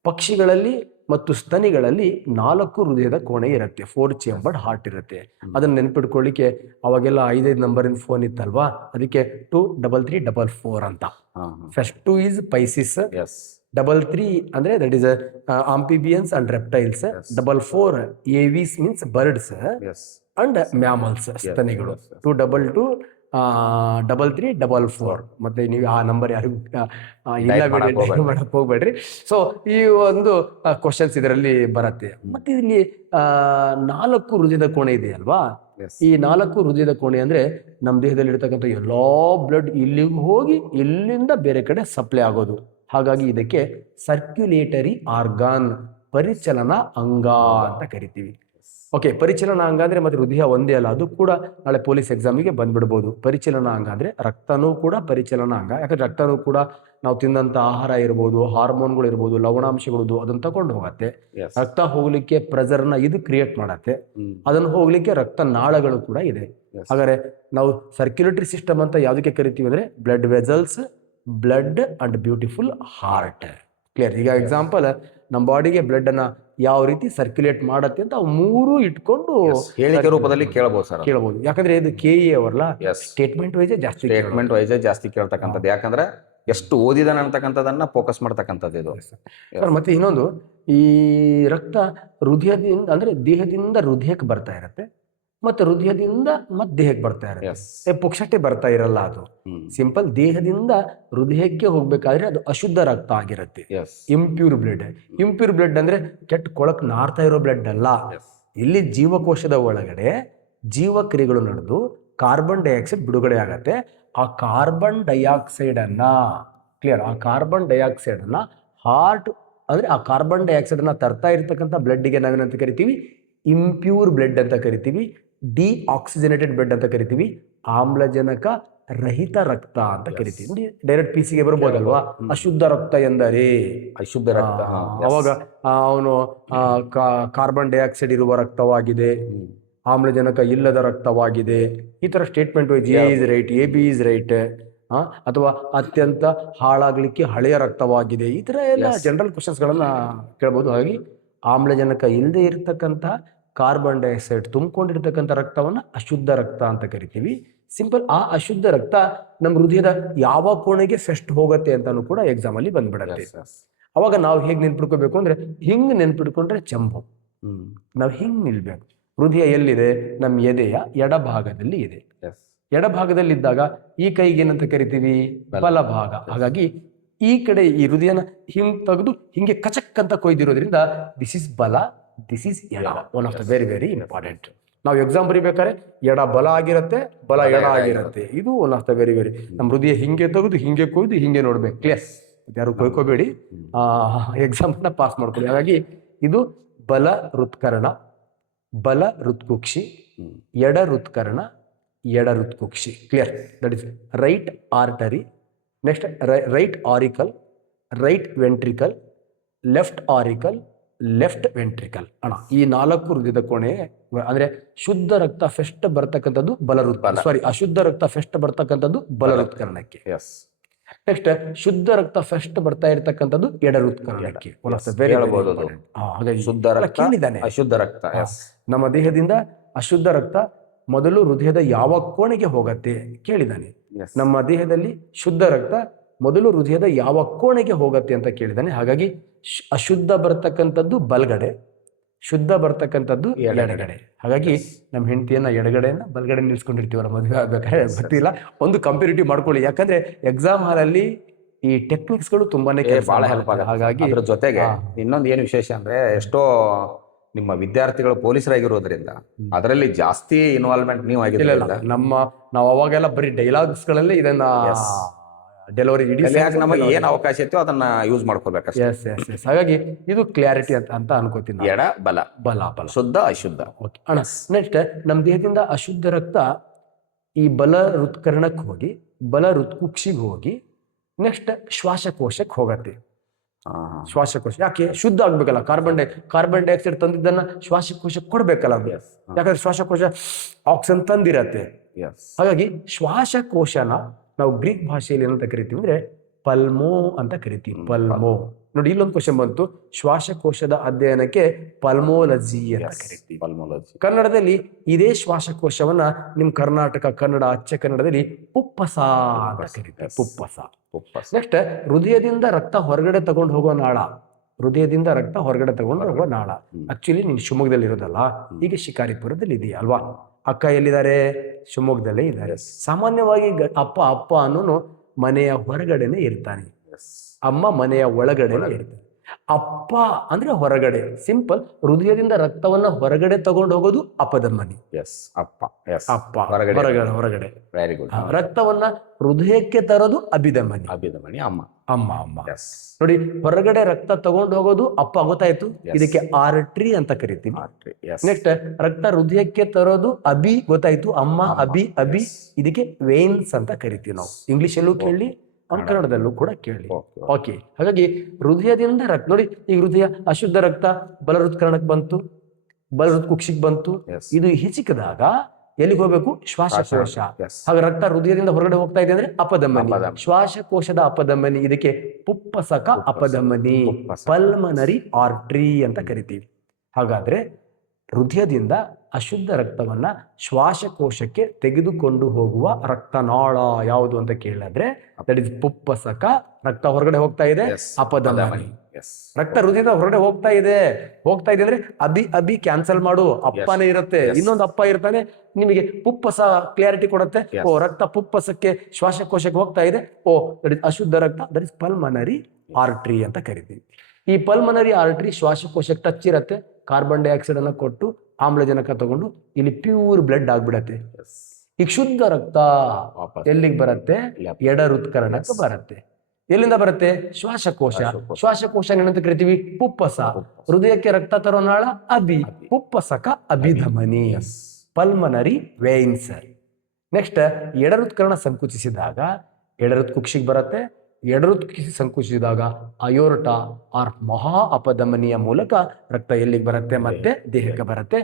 ಪಕ್ಷಿಗಳಲ್ಲಿ ಮತ್ತು ಸ್ತನಿಗಳಲ್ಲಿ 4 ಹೃದಯದ ಕೋಣೆ ಇರುತ್ತೆ. 4 ಚೇಂಬರ್ಡ್ ಹಾರ್ಟ್ ಇರುತ್ತೆ. ಅದನ್ನ ನೆನ್ಪಿಟ್ಕೊಳ್ಳಿಕ್ಕೆ ಅವಾಗೆಲ್ಲ 5 ನಂಬರಿನ ಫೋನ್ ಇತ್ತಲ್ವಾ, ಅದಕ್ಕೆ 23344 ಅಂತ. ಫಸ್ಟ್ 2 ಈಸ್ ಪೈಸಿಸ್, 33 ಅಂದ್ರೆ that is amphibians and reptiles, 44 AVs means birds and mammals ಸ್ತನಿಗಳು. 222 3344. ಮತ್ತೆ ನೀವು ಆ ನಂಬರ್ ಯಾರಿಗೂ ಇಲ್ಲ ಮಾಡಕ್ ಹೋಗ್ಬೇಡ್ರಿ. ಸೊ ಈ ಒಂದು ಕ್ವಶನ್ಸ್ ಇದರಲ್ಲಿ ಬರುತ್ತೆ. ಮತ್ತೆ ಇಲ್ಲಿ 4 ಹೃದಯದ ಕೋಣೆ ಇದೆ ಅಲ್ವಾ. ಈ 4 ಹೃದಯದ ಕೋಣೆ ಅಂದ್ರೆ ನಮ್ಮ ದೇಹದಲ್ಲಿ ಇರ್ತಕ್ಕಂಥ ಎಲ್ಲಾ ಬ್ಲಡ್ ಇಲ್ಲಿಗೆ ಹೋಗಿ ಇಲ್ಲಿಂದ ಬೇರೆ ಕಡೆ ಸಪ್ಲೈ ಆಗೋದು. ಹಾಗಾಗಿ ಇದಕ್ಕೆ ಸರ್ಕ್ಯುಲೇಟರಿ ಆರ್ಗಾನ್, ಪರಿಚಲನ ಅಂಗ ಅಂತ ಕರಿತೀವಿ. ಓಕೆ. ಪರಿಚಲನ ಅಂಗ ಅಂದ್ರೆ ಮತ್ತೆ ಹೃದಯ ಒಂದೇ ಅಲ್ಲ, ಅದು ಕೂಡ ನಾಳೆ ಪೊಲೀಸ್ ಎಕ್ಸಾಮಿಗೆ ಬಂದ್ಬಿಡ್ಬೋದು. ಪರಿಚಲನ ಅಂಗ ಅಂದ್ರೆ ರಕ್ತನೂ ಕೂಡ ಪರಿಚಲನ ಅಂಗ. ಯಾಕಂದ್ರೆ ರಕ್ತನೂ ಕೂಡ ನಾವು ತಿಂದಂತ ಆಹಾರ ಇರ್ಬೋದು, ಹಾರ್ಮೋನ್ಗಳು ಇರ್ಬೋದು, ಲವಣಾಂಶಗಳು ಅದನ್ನ ತಗೊಂಡು ಹೋಗತ್ತೆ. ರಕ್ತ ಹೋಗ್ಲಿಕ್ಕೆ ಪ್ರೆಸರ್ನ ಇದು ಕ್ರಿಯೇಟ್ ಮಾಡತ್ತೆ. ಅದನ್ನು ಹೋಗ್ಲಿಕ್ಕೆ ರಕ್ತ ನಾಳಗಳು ಕೂಡ ಇದೆ. ಹಾಗಾದ್ರೆ ನಾವು ಸರ್ಕ್ಯುಲೇಟರಿ ಸಿಸ್ಟಮ್ ಅಂತ ಯಾವುದಕ್ಕೆ ಕರಿತೀವಿ ಅಂದ್ರೆ blood vessels, blood and beautiful heart. Clear? ಈಗ ಎಕ್ಸಾಂಪಲ್ ನಮ್ಮ ಬಾಡಿಗೆ ಬ್ಲಡ್ ಅನ್ನ ಯಾವ ರೀತಿ ಸರ್ಕ್ಯುಲೇಟ್ ಮಾಡತ್ತೆ ಅಂತ 3 ಇಟ್ಕೊಂಡು ಹೇಳಿಕೆ ರೂಪದಲ್ಲಿ ಕೇಳಬಹುದು. ಯಾಕಂದ್ರೆ ಇದು KE ಅವರಲ್ಲ, ಸ್ಟೇಟ್ಮೆಂಟ್ ವೈಸ್ ಜಾಸ್ತಿ ಕೇಳ್ತಕ್ಕಂಥದ್ದು. ಯಾಕಂದ್ರೆ ಎಷ್ಟು ಓದಿದಾನ ಅಂತಕ್ಕಂಥದನ್ನ ಫೋಕಸ್ ಮಾಡ್ತಕ್ಕಂಥದ್ದು ಇದು. ಮತ್ತೆ ಇನ್ನೊಂದು, ಈ ರಕ್ತ ಹೃದಯದಿಂದ ಅಂದ್ರೆ ದೇಹದಿಂದ ಹೃದಯಕ್ಕೆ ಬರ್ತಾ ಇರತ್ತೆ, ಮತ್ತೆ ಹೃದಯದಿಂದ ಮತ್ತೆ ದೇಹಕ್ಕೆ ಬರ್ತಾ ಇರುತ್ತೆ. ಪುಕ್ಷಟೆ ಬರ್ತಾ ಇರಲ್ಲ. ಅದು ಸಿಂಪಲ್ ದೇಹದಿಂದ ಹೃದಯಕ್ಕೆ ಹೋಗ್ಬೇಕಾದ್ರೆ ಅದು ಅಶುದ್ಧ ರಕ್ತ ಆಗಿರುತ್ತೆ. Impure blood. ಇಂಪ್ಯೂರ್ ಬ್ಲಡ್ ಅಂದ್ರೆ ಕೆಟ್ಟ ಕೊಳಕ್ ನಾರ್ತಾ ಇರೋ ಬ್ಲಡ್ ಅಲ್ಲ. ಇಲ್ಲಿ ಜೀವಕೋಶದ ಒಳಗಡೆ ಜೀವಕ್ರಿಯೆಗಳು ನಡೆದು ಕಾರ್ಬನ್ ಡೈಆಕ್ಸೈಡ್ ಬಿಡುಗಡೆ ಆಗತ್ತೆ. ಆ ಕಾರ್ಬನ್ ಡೈಆಕ್ಸೈಡ್ ಅನ್ನ ಕ್ಲಿಯರ್, ಆ ಕಾರ್ಬನ್ ಡೈಆಕ್ಸೈಡ್ ಅನ್ನ ಹಾರ್ಟ್ ಅಂದ್ರೆ ಆ ಕಾರ್ಬನ್ ಡೈಆಕ್ಸೈಡ್ ಅನ್ನ ತರ್ತಾ ಇರ್ತಕ್ಕಂಥ ಬ್ಲಡ್ಗೆ ನಾವೇನಂತ ಕರಿತೀವಿ? ಇಂಪ್ಯೂರ್ ಬ್ಲಡ್ ಅಂತ ಕರಿತೀವಿ. ಡಿಆಕ್ಸಿಜನೇಟೆಡ್ ಬ್ಲಡ್ ಅಂತ ಕರಿತೀವಿ. ಆಮ್ಲಜನಕ ರಹಿತ ರಕ್ತ ಅಂತ ಕರಿತೀವಿ. ಡೈರೆಕ್ಟ್ PCಗೆ ಬರ್ಬೋದಲ್ವಾ? ಅಶುದ್ಧ ರಕ್ತ ಎಂದರೆ ಅಶುದ್ಧ ರಕ್ತ. ಅವಾಗ ಅವನು ಕಾರ್ಬನ್ ಡೈಆಕ್ಸೈಡ್ ಇರುವ ರಕ್ತವಾಗಿದೆ, ಆಮ್ಲಜನಕ ಇಲ್ಲದ ರಕ್ತವಾಗಿದೆ, ಈ ತರ statement wise A is right, AB is right, ಅಥವಾ ಅತ್ಯಂತ ಹಾಳಾಗ್ಲಿಕ್ಕೆ ಹಳೆಯ ರಕ್ತವಾಗಿದೆ. ಈ ತರ ಎಲ್ಲ ಜನರಲ್ ಕ್ವಶನ್ಸ್ ಗಳನ್ನ ಕೇಳಬಹುದು. ಹಾಗಾಗಿ ಆಮ್ಲಜನಕ ಇಲ್ಲದೆ ಇರತಕ್ಕಂಥ ಕಾರ್ಬನ್ ಡೈಆಕ್ಸೈಡ್ ತುಂಬಿಕೊಂಡಿರ್ತಕ್ಕಂಥ ರಕ್ತವನ್ನ ಅಶುದ್ಧ ರಕ್ತ ಅಂತ ಕರಿತೀವಿ. ಸಿಂಪಲ್. ಆ ಅಶುದ್ಧ ರಕ್ತ ನಮ್ಮ ಹೃದಯದ ಯಾವ ಕೋಣೆಗೆ ಫಸ್ಟ್ ಹೋಗುತ್ತೆ ಅಂತಾನು ಕೂಡ ಎಕ್ಸಾಮ್ ಅಲ್ಲಿ ಬಂದ್ಬಿಡತ್ತೆ. ಅವಾಗ ನಾವು ಹೇಗೆ ನೆನ್ಪಿಡ್ಕೋಬೇಕು ಅಂದ್ರೆ, ಹಿಂಗ್ ನೆನ್ಪಿಡ್ಕೊಂಡ್ರೆ ಚಂಬು. ನಾವು ಹಿಂಗ್ ನಿಲ್ಬೇಕು. ಹೃದಯ ಎಲ್ಲಿದೆ? ನಮ್ಮ ಎದೆಯ ಎಡಭಾಗದಲ್ಲಿ ಇದೆ. ಎಡಭಾಗದಲ್ಲಿದ್ದಾಗ ಈ ಕೈಗೆ ಏನಂತ ಕರಿತೀವಿ? ಬಲಭಾಗ. ಹಾಗಾಗಿ ಈ ಕಡೆ ಈ ಹೃದಯನ ಹಿಂಗ್ ತೆಗೆದು ಹಿಂಗೆ ಕಚಕ್ ಅಂತ ಕೊಯ್ದಿರೋದ್ರಿಂದ ದಿಸ್ ಇಸ್ ಬಲ, ದಿಸ್ ಇಸ್ ಎಡ. One of the very very important. ನಾವು ಎಕ್ಸಾಮ್ ಬರೀಬೇಕಾದ್ರೆ ಎಡ ಬಲ ಆಗಿರುತ್ತೆ, ಬಲ ಎಡ ಆಗಿರುತ್ತೆ. ಇದು one of the very very. ನಮ್ಮ ಹೃದಯ ಹಿಂಗೆ ತೆಗೆದು ಹಿಂಗೆ ಕೊಯ್ದು ಹಿಂಗೆ ನೋಡ್ಬೇಕು. ಕ್ಲಿಯರ್? ಯಾರು ಕೊಯ್ಕೋಬೇಡಿ, ಎಕ್ಸಾಮ್ನ ಪಾಸ್ ಮಾಡ್ಕೊಳ್ಳಿ. ಹಾಗಾಗಿ ಇದು ಬಲ ಹೃತ್ಕರ್ಣ, ಬಲ ಹೃತ್ಕುಕ್ಷಿ, ಎಡ ಹೃತ್ಕರ್ಣ, ಎಡ ಹೃತ್ಕುಕ್ಷಿ. Clear? That is right artery. Next right auricle, right ventricle, left auricle, left ventricle. ಈ 4 ಹೃದಯದ ಕೋಣೆ ಅಂದ್ರೆ ಶುದ್ಧ ರಕ್ತ ಫೆಸ್ಟ್ ಬರ್ತಕ್ಕಂಥದ್ದು ಬಲ ಹೃತ್ಕರ್ಣ. ಸಾರಿ, ಅಶುದ್ಧ ರಕ್ತ ಫೆಸ್ಟ್ ಬರ್ತಕ್ಕಂಥದ್ದು ಬಲ ಹೃತ್ಕರ್ಣಕ್ಕೆ. ನೆಕ್ಸ್ಟ್ ಶುದ್ಧ ರಕ್ತ ಫಸ್ಟ್ ಬರ್ತಾ ಇರ್ತಕ್ಕಂಥದ್ದು ಎಡ ಹೃತ್ಕರ್ಣಕ್ಕೆ. ಹೇಳ್ಬೋದು ಅದು. ಹಾಗಾಗಿ ಶುದ್ಧ ರಕ್ತ, ಕೇಳಿದ್ದಾನೆ. ಅಶುದ್ಧ ರಕ್ತ. ನಮ್ಮ ದೇಹದಿಂದ ಅಶುದ್ಧ ರಕ್ತ ಮೊದಲು ಹೃದಯದ ಯಾವ ಕೋಣೆಗೆ ಹೋಗತ್ತೆ ಕೇಳಿದ್ದಾನೆ. ನಮ್ಮ ದೇಹದಲ್ಲಿ ಶುದ್ಧ ರಕ್ತ ಮೊದಲು ಹೃದಯದ ಯಾವ ಕೋಣೆಗೆ ಹೋಗತ್ತೆ ಅಂತ ಕೇಳಿದ್ದಾನೆ. ಹಾಗಾಗಿ ಅಶುದ್ಧ ಬರ್ತಕ್ಕಂಥದ್ದು ಬಲಗಡೆ, ಶುದ್ಧ ಬರ್ತಕ್ಕಂಥದ್ದು ಎಡಗಡೆ. ಹಾಗಾಗಿ ನಮ್ಮ ಹೆಂಡತಿಯನ್ನ ಎಡಗಡೆಯನ್ನ ಬಲಗಡೆ ನಿಲ್ಸ್ಕೊಂಡಿರ್ತೀವಲ್ಲ ಮದುವೆ ಆಗ್ಬೇಕಾದ್ರೆ, ಗೊತ್ತಿಲ್ಲ. ಒಂದು ಕಂಪೇರಿಟಿವ್ ಮಾಡ್ಕೊಳ್ಳಿ, ಯಾಕಂದ್ರೆ ಎಕ್ಸಾಮ್ ಹಾಲಲ್ಲಿ ಈ ಟೆಕ್ನಿಕ್ಸ್ಗಳು ತುಂಬಾನೇ ಬಹಳ ಹೆಲ್ಪ್ ಆಗುತ್ತೆ. ಹಾಗಾಗಿ ಅದ್ರ ಜೊತೆಗೆ ಇನ್ನೊಂದು ಏನು ವಿಶೇಷ ಅಂದ್ರೆ, ಎಷ್ಟೋ ನಿಮ್ಮ ವಿದ್ಯಾರ್ಥಿಗಳು ಪೊಲೀಸರಾಗಿರೋದ್ರಿಂದ ಅದರಲ್ಲಿ ಜಾಸ್ತಿ ಇನ್ವಾಲ್ವ್ಮೆಂಟ್ ನೀವು ಆಗಿರಲಿಲ್ಲ. ನಾವು ಅವಾಗೆಲ್ಲ ಬರೀ ಡೈಲಾಗ್ಸ್ ಗಳಲ್ಲೇ ಇದನ್ನ ಡೆಲಿವರಿ ನಮಗೆ ಏನ್ ಅವಕಾಶ ಇತ್ತು ಅದನ್ನ ಯೂಸ್ ಮಾಡ್ಕೋಬೇಕು. ಹಾಗಾಗಿ ಇದು ಕ್ಲಾರಿಟಿ ಅಂತ ಅನ್ಕೋತೀನಿ. ಎಡ ಬಲ, ಬಲ ಬಲ, ಶುದ್ಧ ಅಶುದ್ಧ. ನೆಕ್ಸ್ಟ್ ನಮ್ಮ ದೇಹದಿಂದ ಅಶುದ್ಧ ರಕ್ತ ಈ ಬಲ ಹೃತ್ಕರ್ಣಕ್ಕೆ ಹೋಗಿ ಬಲ ಹೃತ್ಕುಕ್ಷಿಗೆ ಹೋಗಿ ನೆಕ್ಸ್ಟ್ ಶ್ವಾಸಕೋಶಕ್ಕೆ ಹೋಗತ್ತೆ. ಶ್ವಾಸಕೋಶ ಯಾಕೆ ಶುದ್ಧ ಆಗ್ಬೇಕಲ್ಲ, ಕಾರ್ಬನ್ ಡೈಆಕ್ಸೈಡ್ ತಂದಿದ್ದನ್ನ ಶ್ವಾಸಕೋಶಕ್ಕೆ ಕೊಡ್ಬೇಕಲ್ಲ ಅದು, ಯಾಕಂದ್ರೆ ಶ್ವಾಸಕೋಶ ಆಕ್ಸಿಜನ್ ತಂದಿರತ್ತೆ. ಹಾಗಾಗಿ ಶ್ವಾಸಕೋಶನ ನಾವು ಗ್ರೀಕ್ ಭಾಷೆಯಲ್ಲಿ ಏನಂತ ಕರಿತೀವಿ ಅಂದ್ರೆ ಪಲ್ಮೋ ಅಂತ ಕರಿತೀವಿ. ಪಲ್ಮೋ ನೋಡಿ, ಇಲ್ಲೊಂದು ಕ್ವಶನ್ ಬಂತು, ಶ್ವಾಸಕೋಶದ ಅಧ್ಯಯನಕ್ಕೆ ಪಲ್ಮೋಲಜಿ ಅಂತ ಕರಿತೀವಿ. ಕನ್ನಡದಲ್ಲಿ ಇದೇ ಶ್ವಾಸಕೋಶವನ್ನ ನಿಮ್ ಕರ್ನಾಟಕ ಕನ್ನಡ ಅಚ್ಚ ಕನ್ನಡದಲ್ಲಿ ಪುಪ್ಪಸ ಅಂತ ಕರಿತೀವಿ. ಪುಪ್ಪಸ. ನೆಕ್ಸ್ಟ್ ಹೃದಯದಿಂದ ರಕ್ತ ಹೊರಗಡೆ ತಗೊಂಡು ಹೋಗೋ ನಾಳ, ಹೃದಯದಿಂದ ರಕ್ತ ಹೊರಗಡೆ ತಗೊಂಡು ಹೋಗೋ ನಾಳ. ಆಕ್ಚುಲಿ ನೀನು ಶಿವಮೊಗ್ಗದಲ್ಲಿ ಇರೋದಲ್ಲ, ಈಗ ಶಿಕಾರಿಪುರದಲ್ಲಿ ಇದೆಯಾ ಅಲ್ವಾ? ಅಕ್ಕ ಎಲ್ಲಿದ್ದಾರೆ? ಶಿವಮೊಗ್ಗದಲ್ಲೇ ಇದ್ದಾರೆ. ಸಾಮಾನ್ಯವಾಗಿ ಅಪ್ಪ ಅನ್ನೋನು ಮನೆಯ ಹೊರಗಡೆನೆ ಇರ್ತಾನೆ, ಅಮ್ಮ ಮನೆಯ ಒಳಗಡೆನೆ ಇರ್ತಾನೆ. ಅಪ್ಪ ಅಂದ್ರೆ ಹೊರಗಡೆ, ಸಿಂಪಲ್. ಹೃದಯದಿಂದ ರಕ್ತವನ್ನ ಹೊರಗಡೆ ತಗೊಂಡು ಹೋಗೋದು ಅಪಧಮನಿ. ಅಪ್ಪ ಹೊರಗಡೆ. Very good. ರಕ್ತವನ್ನ ಹೃದಯಕ್ಕೆ ತರೋದು ಅಭಿಧಮನಿ. ಅಮ್ಮ. ನೋಡಿ, ಹೊರಗಡೆ ರಕ್ತ ತಗೊಂಡು ಹೋಗೋದು ಅಪ್ಪ, ಗೊತ್ತಾಯ್ತು. ಇದಕ್ಕೆ ಆರ್ಟ್ರಿ ಅಂತ ಕರಿತೀವಿ. ನೆಕ್ಸ್ಟ್ ರಕ್ತ ಹೃದಯಕ್ಕೆ ತರೋದು ಅಭಿ, ಗೊತ್ತಾಯ್ತು. ಅಮ್ಮ, ಅಭಿ. ಇದಕ್ಕೆ ವೇನ್ಸ್ ಅಂತ ಕರಿತೀವಿ ನಾವು. ಇಂಗ್ಲಿಷ್ ಅಲ್ಲೂ ಕೇಳಿ, ಕನ್ನಡದಲ್ಲೂ ಕೂಡ ಕೇಳಿ. ಓಕೆ. ಹಾಗಾಗಿ ಹೃದಯದಿಂದ ರಕ್ತ ನೋಡಿ, ಈಗ ಹೃದಯ ಅಶುದ್ಧ ರಕ್ತ ಬಲ ಹೃತ್ಕರ್ಣಕ್ಕೆ ಬಂತು, ಬಲ ಹೃತ್ಕುಕ್ಷಿಗೆ ಬಂತು. ಇದು ಹಿಚಿಕಿದಾಗ ಎಲ್ಲಿಗೆ ಹೋಗ್ಬೇಕು? ಶ್ವಾಸಕೋಶ. ಹಾಗೆ ರಕ್ತ ಹೃದಯದಿಂದ ಹೊರಗಡೆ ಹೋಗ್ತಾ ಇದೆ ಅಂದ್ರೆ ಅಪಧಮನಿ, ಶ್ವಾಸಕೋಶದ ಅಪಧಮನಿ. ಇದಕ್ಕೆ ಪುಪ್ಪಸಕ ಅಪಧಮನಿ, ಪಲ್ಮನರಿ ಆರ್ಟ್ರಿ ಅಂತ ಕರಿತೀವಿ. ಹಾಗಾದ್ರೆ ಹೃದಯದಿಂದ ಅಶುದ್ಧ ರಕ್ತವನ್ನ ಶ್ವಾಸಕೋಶಕ್ಕೆ ತೆಗೆದುಕೊಂಡು ಹೋಗುವ ರಕ್ತನಾಳ ಯಾವುದು ಅಂತ ಕೇಳಿದ್ರೆ ದಟ್ ಇಸ್ ಪುಪ್ಪಸಕ. ರಕ್ತ ಹೊರಗಡೆ ಹೋಗ್ತಾ ಇದೆ, ಅಪಧಮನಿ. ರಕ್ತ ಹೃದಯದ ಹೊರಗಡೆ ಹೋಗ್ತಾ ಇದೆ ಅಂದ್ರೆ ಅಭಿ ಕ್ಯಾನ್ಸಲ್ ಮಾಡು, ಅಪ್ಪನೇ ಇರುತ್ತೆ. ಇನ್ನೊಂದು ಅಪ್ಪ ಇರ್ತಾನೆ, ನಿಮಗೆ ಪುಪ್ಪಸ ಕ್ಲಾರಿಟಿ ಕೊಡುತ್ತೆ. ಓ, ರಕ್ತ ಪುಪ್ಪಸಕ್ಕೆ ಶ್ವಾಸಕೋಶಕ್ಕೆ ಹೋಗ್ತಾ ಇದೆ. ಓ, ದಟ್ ಇಸ್ ಅಶುದ್ಧ ರಕ್ತ, ದಟ್ ಇಸ್ ಪಲ್ಮನರಿ ಆರ್ಟ್ರಿ ಅಂತ ಕರಿತೀವಿ. ಈ ಪಲ್ಮನರಿ ಆರ್ಟ್ರಿ ಶ್ವಾಸಕೋಶಕ್ಕೆ ಟಚ್ ಇರುತ್ತೆ, ಕಾರ್ಬನ್ ಡೈಆಕ್ಸೈಡ್ ಅನ್ನ ಕೊಟ್ಟು ಆಮ್ಲಜನಕ ತಗೊಂಡು ಇಲ್ಲಿ ಪ್ಯೂರ್ ಬ್ಲಡ್ ಆಗ್ಬಿಡತ್ತೆ. ಈಗ ಶುದ್ಧ ರಕ್ತ ಎಲ್ಲಿಗೆ ಬರುತ್ತೆ? ಎಡ ಹೃತ್ಕರ್ಣಕ್ಕೆ ಬರುತ್ತೆ. ಎಲ್ಲಿಂದ ಬರುತ್ತೆ? ಶ್ವಾಸಕೋಶ ಏನಂತ ಕರಿತೀವಿ? ಪುಪ್ಪಸ. ಹೃದಯಕ್ಕೆ ರಕ್ತ ತರೋ ನಾಳ ಅಭಿ, ಪುಪ್ಪಸಕ ಅಭಿಧಮನಿ, ಪಲ್ಮನರಿ ವೇನ್ಸ್. ನೆಕ್ಸ್ಟ್ ಎಡ ಹೃತ್ಕರ್ಣ ಸಂಕುಚಿಸಿದಾಗ ಎಡ ಹೃತ್ಕುಕ್ಷಿಗೆ ಬರುತ್ತೆ. ಎಡ ಹೃತ್ಕುಕ್ಷಿ ಸಂಕುಚಿಸಿದಾಗ ಅಯೋರ್ಟ ಆರ್ ಮಹಾ ಅಪಧಮನಿಯ ಮೂಲಕ ರಕ್ತ ಎಲ್ಲಿಗೆ ಬರುತ್ತೆ? ಮತ್ತೆ ದೇಹಕ್ಕೆ ಬರುತ್ತೆ.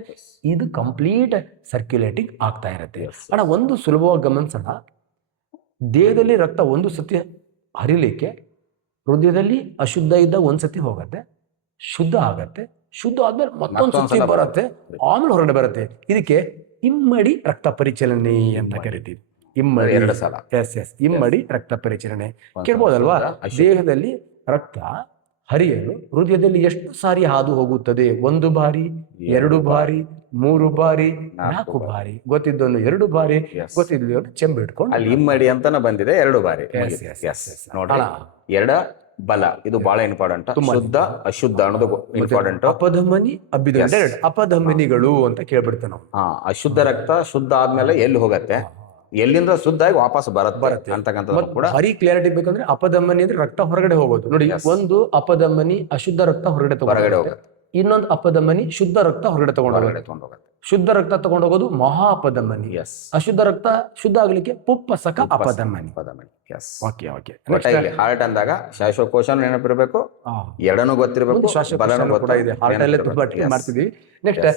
ಇದು ಕಂಪ್ಲೀಟ್ ಸರ್ಕ್ಯುಲೇಟಿಂಗ್ ಆಗ್ತಾ ಇರುತ್ತೆ. ಅಣ್ಣ, ಒಂದು ಸುಲಭವಾಗಿ ಗಮನಿಸೋಣ. ದೇಹದಲ್ಲಿ ರಕ್ತ ಒಂದು ಸತಿ ಹರಿಲಿಕ್ಕೆ ಹೃದಯದಲ್ಲಿ ಅಶುದ್ಧ ಇದ್ದ ಒಂದ್ಸತಿ ಹೋಗತ್ತೆ, ಶುದ್ಧ ಆಗತ್ತೆ, ಶುದ್ಧ ಆದ್ಮೇಲೆ ಮತ್ತೊಂದು ಸತಿ ಬರುತ್ತೆ, ಆಮೇಲೆ ಹೊರಗಡೆ ಬರುತ್ತೆ. ಇದಕ್ಕೆ ಇಮ್ಮಡಿ ರಕ್ತ ಪರಿಚಲನೆ ಅಂತ ಕರಿತೀವಿ. ಇಮ್ಮಡಿ, 2 ಸಲ. ಇಮ್ಮಡಿ ರಕ್ತ ಪರಿಚಲನೆ. ಕೇಳ್ಬೋದಲ್ವಾ? ದೇಹದಲ್ಲಿ ರಕ್ತ ಹರಿಯಲು ಹೃದಯದಲ್ಲಿ ಎಷ್ಟು ಸಾರಿ ಹಾದು ಹೋಗುತ್ತದೆ? 1 ಬಾರಿ, 2 ಬಾರಿ, 3 ಬಾರಿ, 4 ಬಾರಿ. ಗೊತ್ತಿದ್ದೊಂದು 2 ಬಾರಿ, ಗೊತ್ತಿದ್ದು ಚೆಂಬು ಇಟ್ಕೊಂಡು ಅಲ್ಲಿ ಇಮ್ಮಡಿ ಅಂತಾನೆ ಬಂದಿದೆ 2 ಬಾರಿ. ನೋಡ್ರಿ, ಎಡ ಬಲ ಇದು ಬಹಳ ಇಂಪಾರ್ಟೆಂಟ್. ಶುದ್ಧ ಅಶುದ್ಧ ಅನ್ನೋದು ಇಂಪಾರ್ಟೆಂಟ್. ಅಪಧಮನಿ, ಅಭಿಧಮನಿ, ಅಪಧಮನಿಗಳು ಅಂತ ಕೇಳ್ಬಿಡ್ತೇವೆ ನಾವು. ಅಶುದ್ಧ ರಕ್ತ ಶುದ್ಧ ಆದ್ಮೇಲೆ ಎಲ್ಲಿ ಹೋಗತ್ತೆ, ಎಲ್ಲಿಂದ ಶುದ್ಧ ಆಗಿ ವಾಪಸ್ ಬರುತ್ತೆ ಅಂತಕ್ಕಂಥದ್ದು ಕೂಡ ಭಾರಿ ಕ್ಲಾರಿಟಿ ಬೇಕಂದ್ರೆ ಅಪಧಮನಿ ಅಂದ್ರೆ ರಕ್ತ ಹೊರಗಡೆ ಹೋಗೋದು. ನೋಡಿ, ಒಂದು ಅಪಧಮನಿ ಅಶುದ್ಧ ರಕ್ತ ಹೊರಗಡೆ ಹೋಗುತ್ತೆ, ಇನ್ನೊಂದು ಅಪಧಮನಿ ಶುದ್ಧ ರಕ್ತ ಹೊರಗಡೆ ತಗೊಂಡೋಗುತ್ತೆ. ಶುದ್ಧ ರಕ್ತ ತಗೊಂಡೋಗೋದು ಮಹಾ ಅಪಧಮನಿ. ಅಶುದ್ಧ ರಕ್ತ ಶುದ್ಧ ಆಗ್ಲಿಕ್ಕೆ ಪುಪ್ಪಸಕ ಅಪಧಮನಿ. ಹಾರ್ಟ್ ಅಂದಾಗ ಶ್ವಾಸಕೋಶ ನೆನಪಿರ್ಬೇಕು, ಎಡನು ಗೊತ್ತಿರ್ಬೇಕು, ಮಾಡ್ತಿದ್ವಿ. ನೆಕ್ಸ್ಟ್